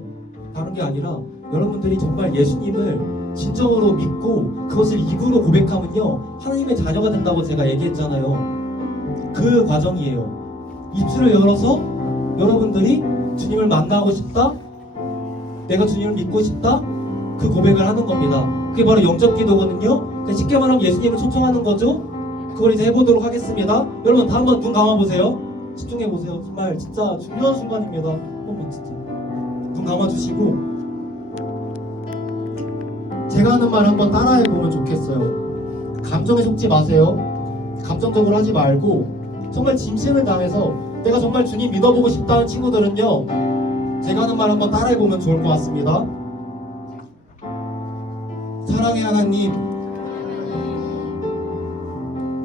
다른 게 아니라 여러분들이 정말 예수님을 진정으로 믿고 그것을 입으로 고백하면요 하나님의 자녀가 된다고 제가 얘기했잖아요. 그 과정이에요. 입술을 열어서 여러분들이 주님을 만나고 싶다, 내가 주님을 믿고 싶다, 그 고백을 하는 겁니다. 그게 바로 영적 기도거든요. 그러니까 쉽게 말하면 예수님을 초청하는 거죠. 그걸 이제 해보도록 하겠습니다. 여러분 다 한번 눈 감아보세요. 집중해보세요. 정말 진짜 중요한 순간입니다. 한 번만 진짜 눈 감아주시고 제가 하는 말 한번 따라해보면 좋겠어요. 감정에 속지 마세요. 감정적으로 하지 말고 정말 진심을 다해서 내가 정말 주님 믿어보고 싶다는 친구들은요 제가 하는 말 한번 따라해보면 좋을 것 같습니다. 사랑의 하나님,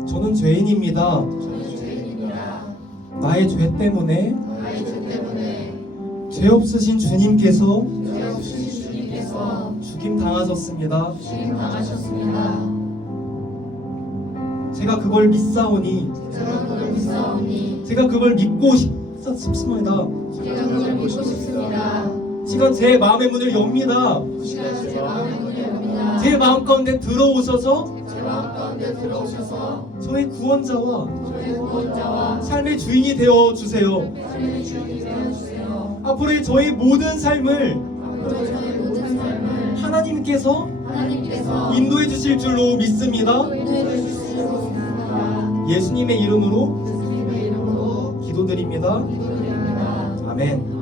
저는 죄인입니다. 나의 죄 때문에 죄 없으신 주님께서 죽임 당하셨습니다. 제가 그걸 믿사오니 제가 그걸 믿고 싶습니다. 지금 제 마음의 문을 엽니다. 제 마음 가운데 들어오셔서 저의 구원자와 삶의 주인이 되어 주세요. 앞으로의 저희 모든 삶을 하나님께서 인도해 주실 줄로 믿습니다. 예수님의 이름으로 기도드립니다. 아멘.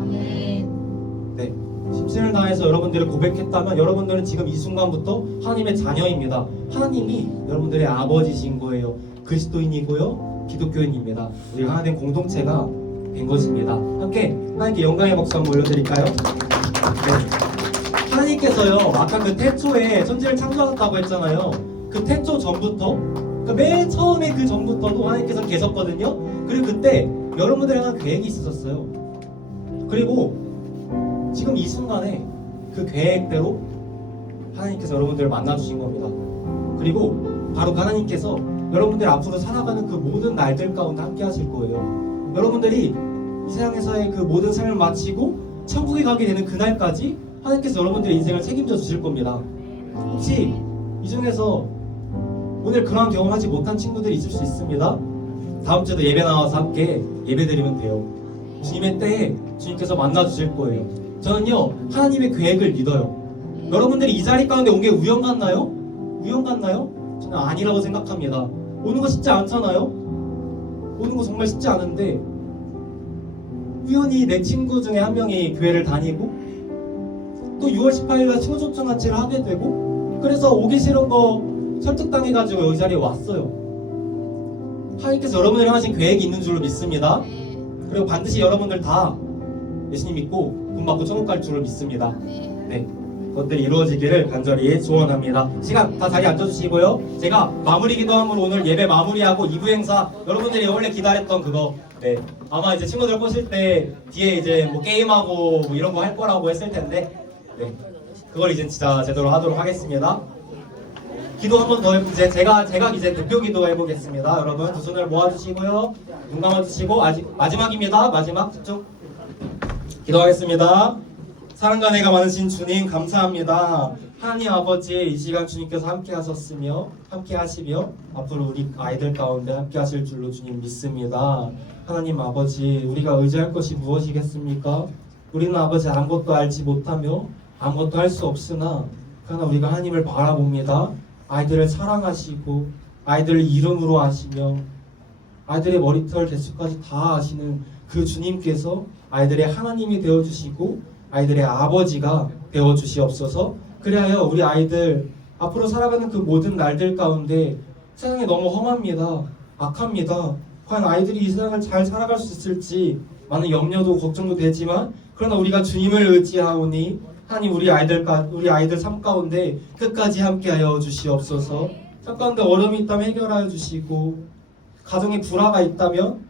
네, 심신을 다해서 여러분들을 고백했다면 여러분들은 지금 이 순간부터 하나님의 자녀입니다. 하나님이 여러분들의 아버지신 거예요. 그리스도인이고요, 기독교인입니다. 우리가 하나 된 공동체가 된 것입니다. 함께 하나님께 영광의 박수 한번 올려드릴까요? 네. 하나님께서요 아까 그 태초에 천지를 창조하셨다고 했잖아요. 그 태초 전부터, 그러니까 맨 처음에 그 전부터도 하나님께서 계셨거든요. 그리고 그때 여러분들에 대한 계획이 있으셨어요. 그리고 지금 이 순간에 그 계획대로 하나님께서 여러분들을 만나주신 겁니다. 그리고 바로 그 하나님께서 여러분들 앞으로 살아가는 그 모든 날들 가운데 함께 하실 거예요. 여러분들이 이 세상에서의 그 모든 삶을 마치고 천국에 가게 되는 그날까지 하나님께서 여러분들의 인생을 책임져 주실 겁니다. 혹시 이 중에서 오늘 그러한 경험하지 못한 친구들이 있을 수 있습니다. 다음 주에도 예배 나와서 함께 예배 드리면 돼요. 주님의 때에 주님께서 만나 주실 거예요. 저는요 하나님의 계획을 믿어요. 여러분들이 이 자리 가운데 온 게 우연 같나요? 우연 같나요? 저는 아니라고 생각합니다. 오는 거 쉽지 않잖아요. 오는 거 정말 쉽지 않은데 우연히 내 친구 중에 한 명이 교회를 다니고 또 6월 18일날 친구 초청한치를 하게 되고 그래서 오기 싫은 거 설득당해가지고 여기 자리에 왔어요. 하나님께서 여러분들이 하신 계획이 있는 줄로 믿습니다. 네. 그리고 반드시 여러분들 다 예수님 믿고 돈 받고 천국 갈 줄로 믿습니다. 네. 네, 그것들이 이루어지기를 간절히 소원합니다. 시간 다 자리에 앉아주시고요. 제가 마무리 기도함으로 오늘 예배 마무리하고 2부 행사 여러분들이 원래 기다렸던 그거 네 아마 이제 친구들 꼬실 때 뒤에 이제 뭐 게임하고 뭐 이런 거 할 거라고 했을 텐데 네 그걸 이제 진짜 제대로 하도록 하겠습니다. 기도 한 번 더 이제 제가 이제 대표 기도 해보겠습니다. 여러분 두 손을 모아주시고요. 눈 감아주시고 아직 마지막입니다. 마지막 집중 기도하겠습니다. 사랑과 내가 많으신 주님 감사합니다. 하나님 아버지 이 시간 주님께서 함께 하셨으며 함께 하시며 앞으로 우리 아이들 가운데 함께 하실 줄로 주님 믿습니다. 하나님 아버지 우리가 의지할 것이 무엇이겠습니까? 우리는 아버지 아무것도 알지 못하며 아무것도 할 수 없으나 그러나 우리가 하나님을 바라봅니다. 아이들을 사랑하시고 아이들을 이름으로 하시며 아이들의 머리털 개수까지 다 아시는 그 주님께서 아이들의 하나님이 되어주시고 아이들의 아버지가 되어주시옵소서. 그리하여 우리 아이들 앞으로 살아가는 그 모든 날들 가운데 세상이 너무 험합니다. 악합니다. 과연 아이들이 이 세상을 잘 살아갈 수 있을지 많은 염려도 걱정도 되지만 그러나 우리가 주님을 의지하오니 하나님 우리 아이들 삶 가운데 끝까지 함께하여 주시옵소서. 삶 가운데 어려움이 있다면 해결하여 주시고 가정에 불화가 있다면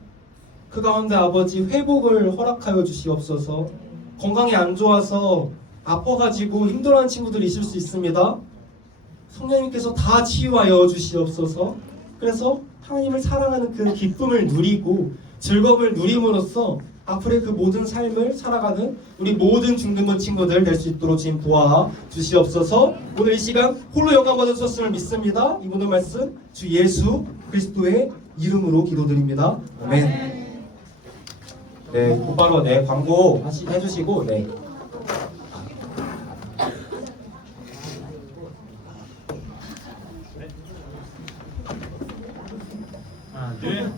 그 가운데 아버지 회복을 허락하여 주시옵소서. 건강이 안 좋아서 아파가지고 힘들어하는 친구들이 있을 수 있습니다. 성령님께서 다 치유하여 주시옵소서. 그래서 하나님을 사랑하는 그 기쁨을 누리고 즐거움을 누림으로써 앞으로의 그 모든 삶을 살아가는 우리 모든 중등부 친구들 될 수 있도록 주님 도와 주시옵소서. 오늘 이 시간 홀로 영광 받으셨음을 믿습니다. 이 모든 말씀 주 예수 그리스도의 이름으로 기도드립니다. 아멘. 네, 곧바로 네 광고 해주시고 네. 하나, 둘.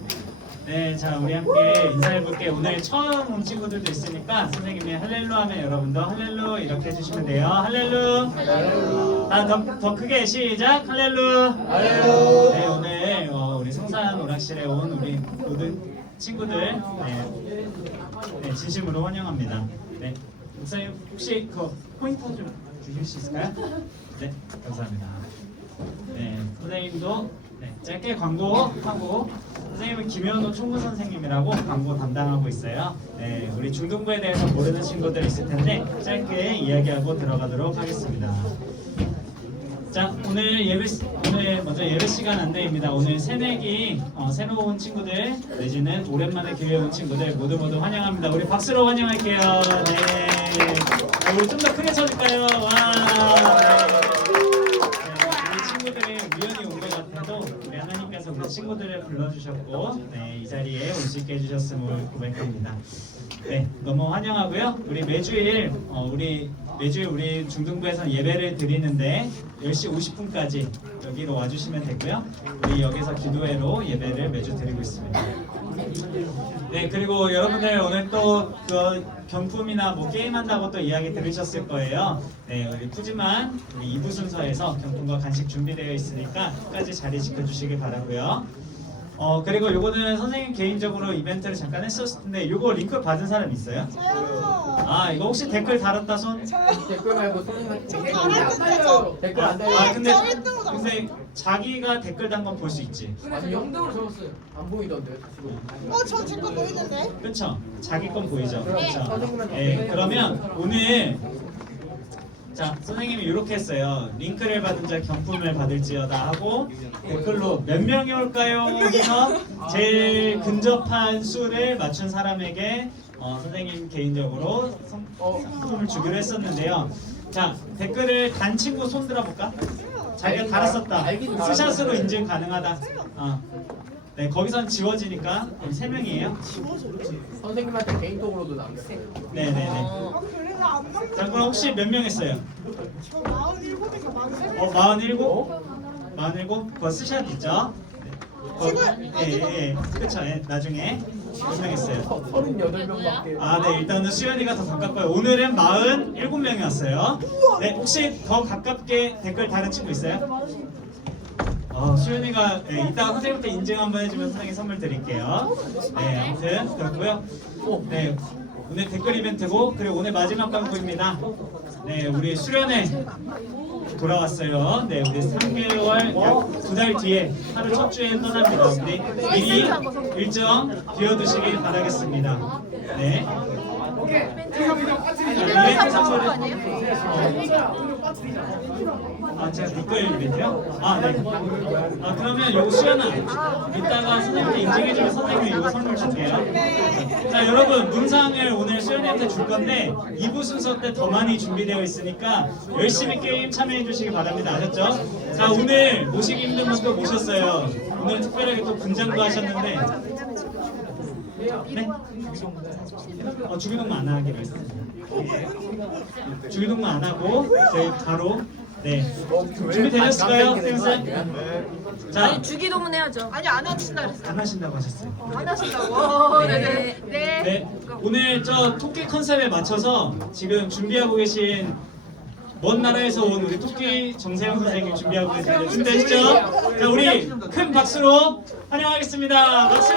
네, 자 우리 함께 인사해볼게. 오늘 처음 온 친구들도 있으니까 선생님이 할렐루 하면 여러분도 할렐루 이렇게 해주시면 돼요. 할렐루. 더 크게 시작. 할렐루. 할렐루. 네, 오늘 우리 성산 오락실에 온 우리 모든 친구들 네, 진심으로 환영합니다. 네, 목사님 혹시 그 포인터 좀 주실 수 있을까요? 네, 감사합니다. 네, 선생님도 네, 짧게 광고하고 선생님은 김현우 총무 선생님이라고 광고 담당하고 있어요. 네, 우리 중등부에 대해서 모르는 친구들 있을 텐데 짧게 이야기하고 들어가도록 하겠습니다. 자, 오늘 먼저 예배 시간 안내입니다. 오늘 새내기 새로 온 친구들 내지는 오랜만에 교회에 온 친구들 모두 환영합니다. 우리 박수로 환영할게요. 네, 우리 좀 더 크게 쳐줄까요? 와. 우리 친구들이 우연히 온 것 같아도 우리 하나님께서 우리 친구들을 불러주셨고 이 자리에 올 수 있게 해주셨음을 고백합니다. 네, 너무 환영하고요. 우리 매주일 우리 중등부에서 예배를 드리는데 10시 50분까지 여기로 와주시면 되고요. 우리 여기서 기도회로 예배를 매주 드리고 있습니다. 네, 그리고 여러분들 오늘 또 그 경품이나 뭐 게임한다고 또 이야기 들으셨을 거예요. 네, 우리 푸짐한 우리 2부 순서에서 경품과 간식 준비되어 있으니까 끝까지 자리 지켜주시길 바라고요. 그리고 요거는 선생님 개인적으로 이벤트를 잠깐 했었을 텐데 요거 링크 받은 사람 있어요? 아, 이거 혹시 댓글 달았다 손? 댓글 말고 선생님한테 댓글 안 달려. 아, 근데 자기가 댓글 단 건 볼 수 있지. 아니 영등으로 적었어요. 안 보이던데 지금. 저 제 거 보이는데? 그렇죠? 자기 건 보이죠? 그렇죠? 선생님한테 네, 그러면 오늘 자, 선생님이 이렇게 했어요. 링크를 받은 자 경품을 받을지어다 하고 댓글로 몇 명이 올까요? 해서 제일 근접한 수를 맞춘 사람에게 선생님 개인적으로 상품을 주기로 했었는데요. 자, 댓글을 단 친구 손 들어볼까? 자기가 달았었다. 스샷으로 인증 가능하다. 네, 거기선 지워지니까 3명이에요. 선생님한테 개인톡으로도 남겼어요. 네네네. 그래서 안 먹는 자, 그럼 혹시 몇 명 했어요? 저 47인가 43? 47? 47? 그거 스샷 있죠? 네. 지금? 그쵸, 나중에 고생했어요. 38명밖에. 아, 네, 일단은 수연이가 더 가깝고요. 오늘은 47명이 왔어요. 네, 혹시 더 가깝게 댓글 다른 친구 있어요? 수연이가 네, 이따가 선생님한테 인증 한번 해주면 선생님 선물 드릴게요. 네, 아무튼 그렇고요. 네, 오늘 댓글 이벤트고 그리고 오늘 마지막 광고입니다. 네, 우리 수련회 돌아왔어요. 네, 우리 3개월 약 2달 뒤에 하루 첫 주에 떠납니다. 우리 미리 일정 비워두시길 바라겠습니다. 네. 이벤트 선물은 제가 댓글 이벤트요? 네. 그러면 요거 수연아 이따가 선생님한테 인증해주면 선생님이 이거 선물 줄게요. 자, 여러분 문상을 오늘 수연이한테 줄 건데 2부 순서 때 더 많이 준비되어 있으니까 열심히 게임 참여해 주시기 바랍니다. 아셨죠? 자, 오늘 모시기 힘든 분도 모셨어요. 오늘 특별하게 또 분장도 하셨는데 네? 주기동무 안 하기로 했어요. 주기동무 안 하고 저희 바로 네 준비되셨을까요, 쌤? 자, 주기도문 해야죠. 아니 안 하신다 그랬어요. 안 하신다고 하셨어요. 안 하신다고. 네. 네, 오늘 저 토끼 컨셉에 맞춰서 지금 준비하고 계신 먼 나라에서 온 우리 토끼 정세영 선생님 준비하고 계십니다. 준비되시죠? 자, 우리 큰 박수로 환영하겠습니다. 박수!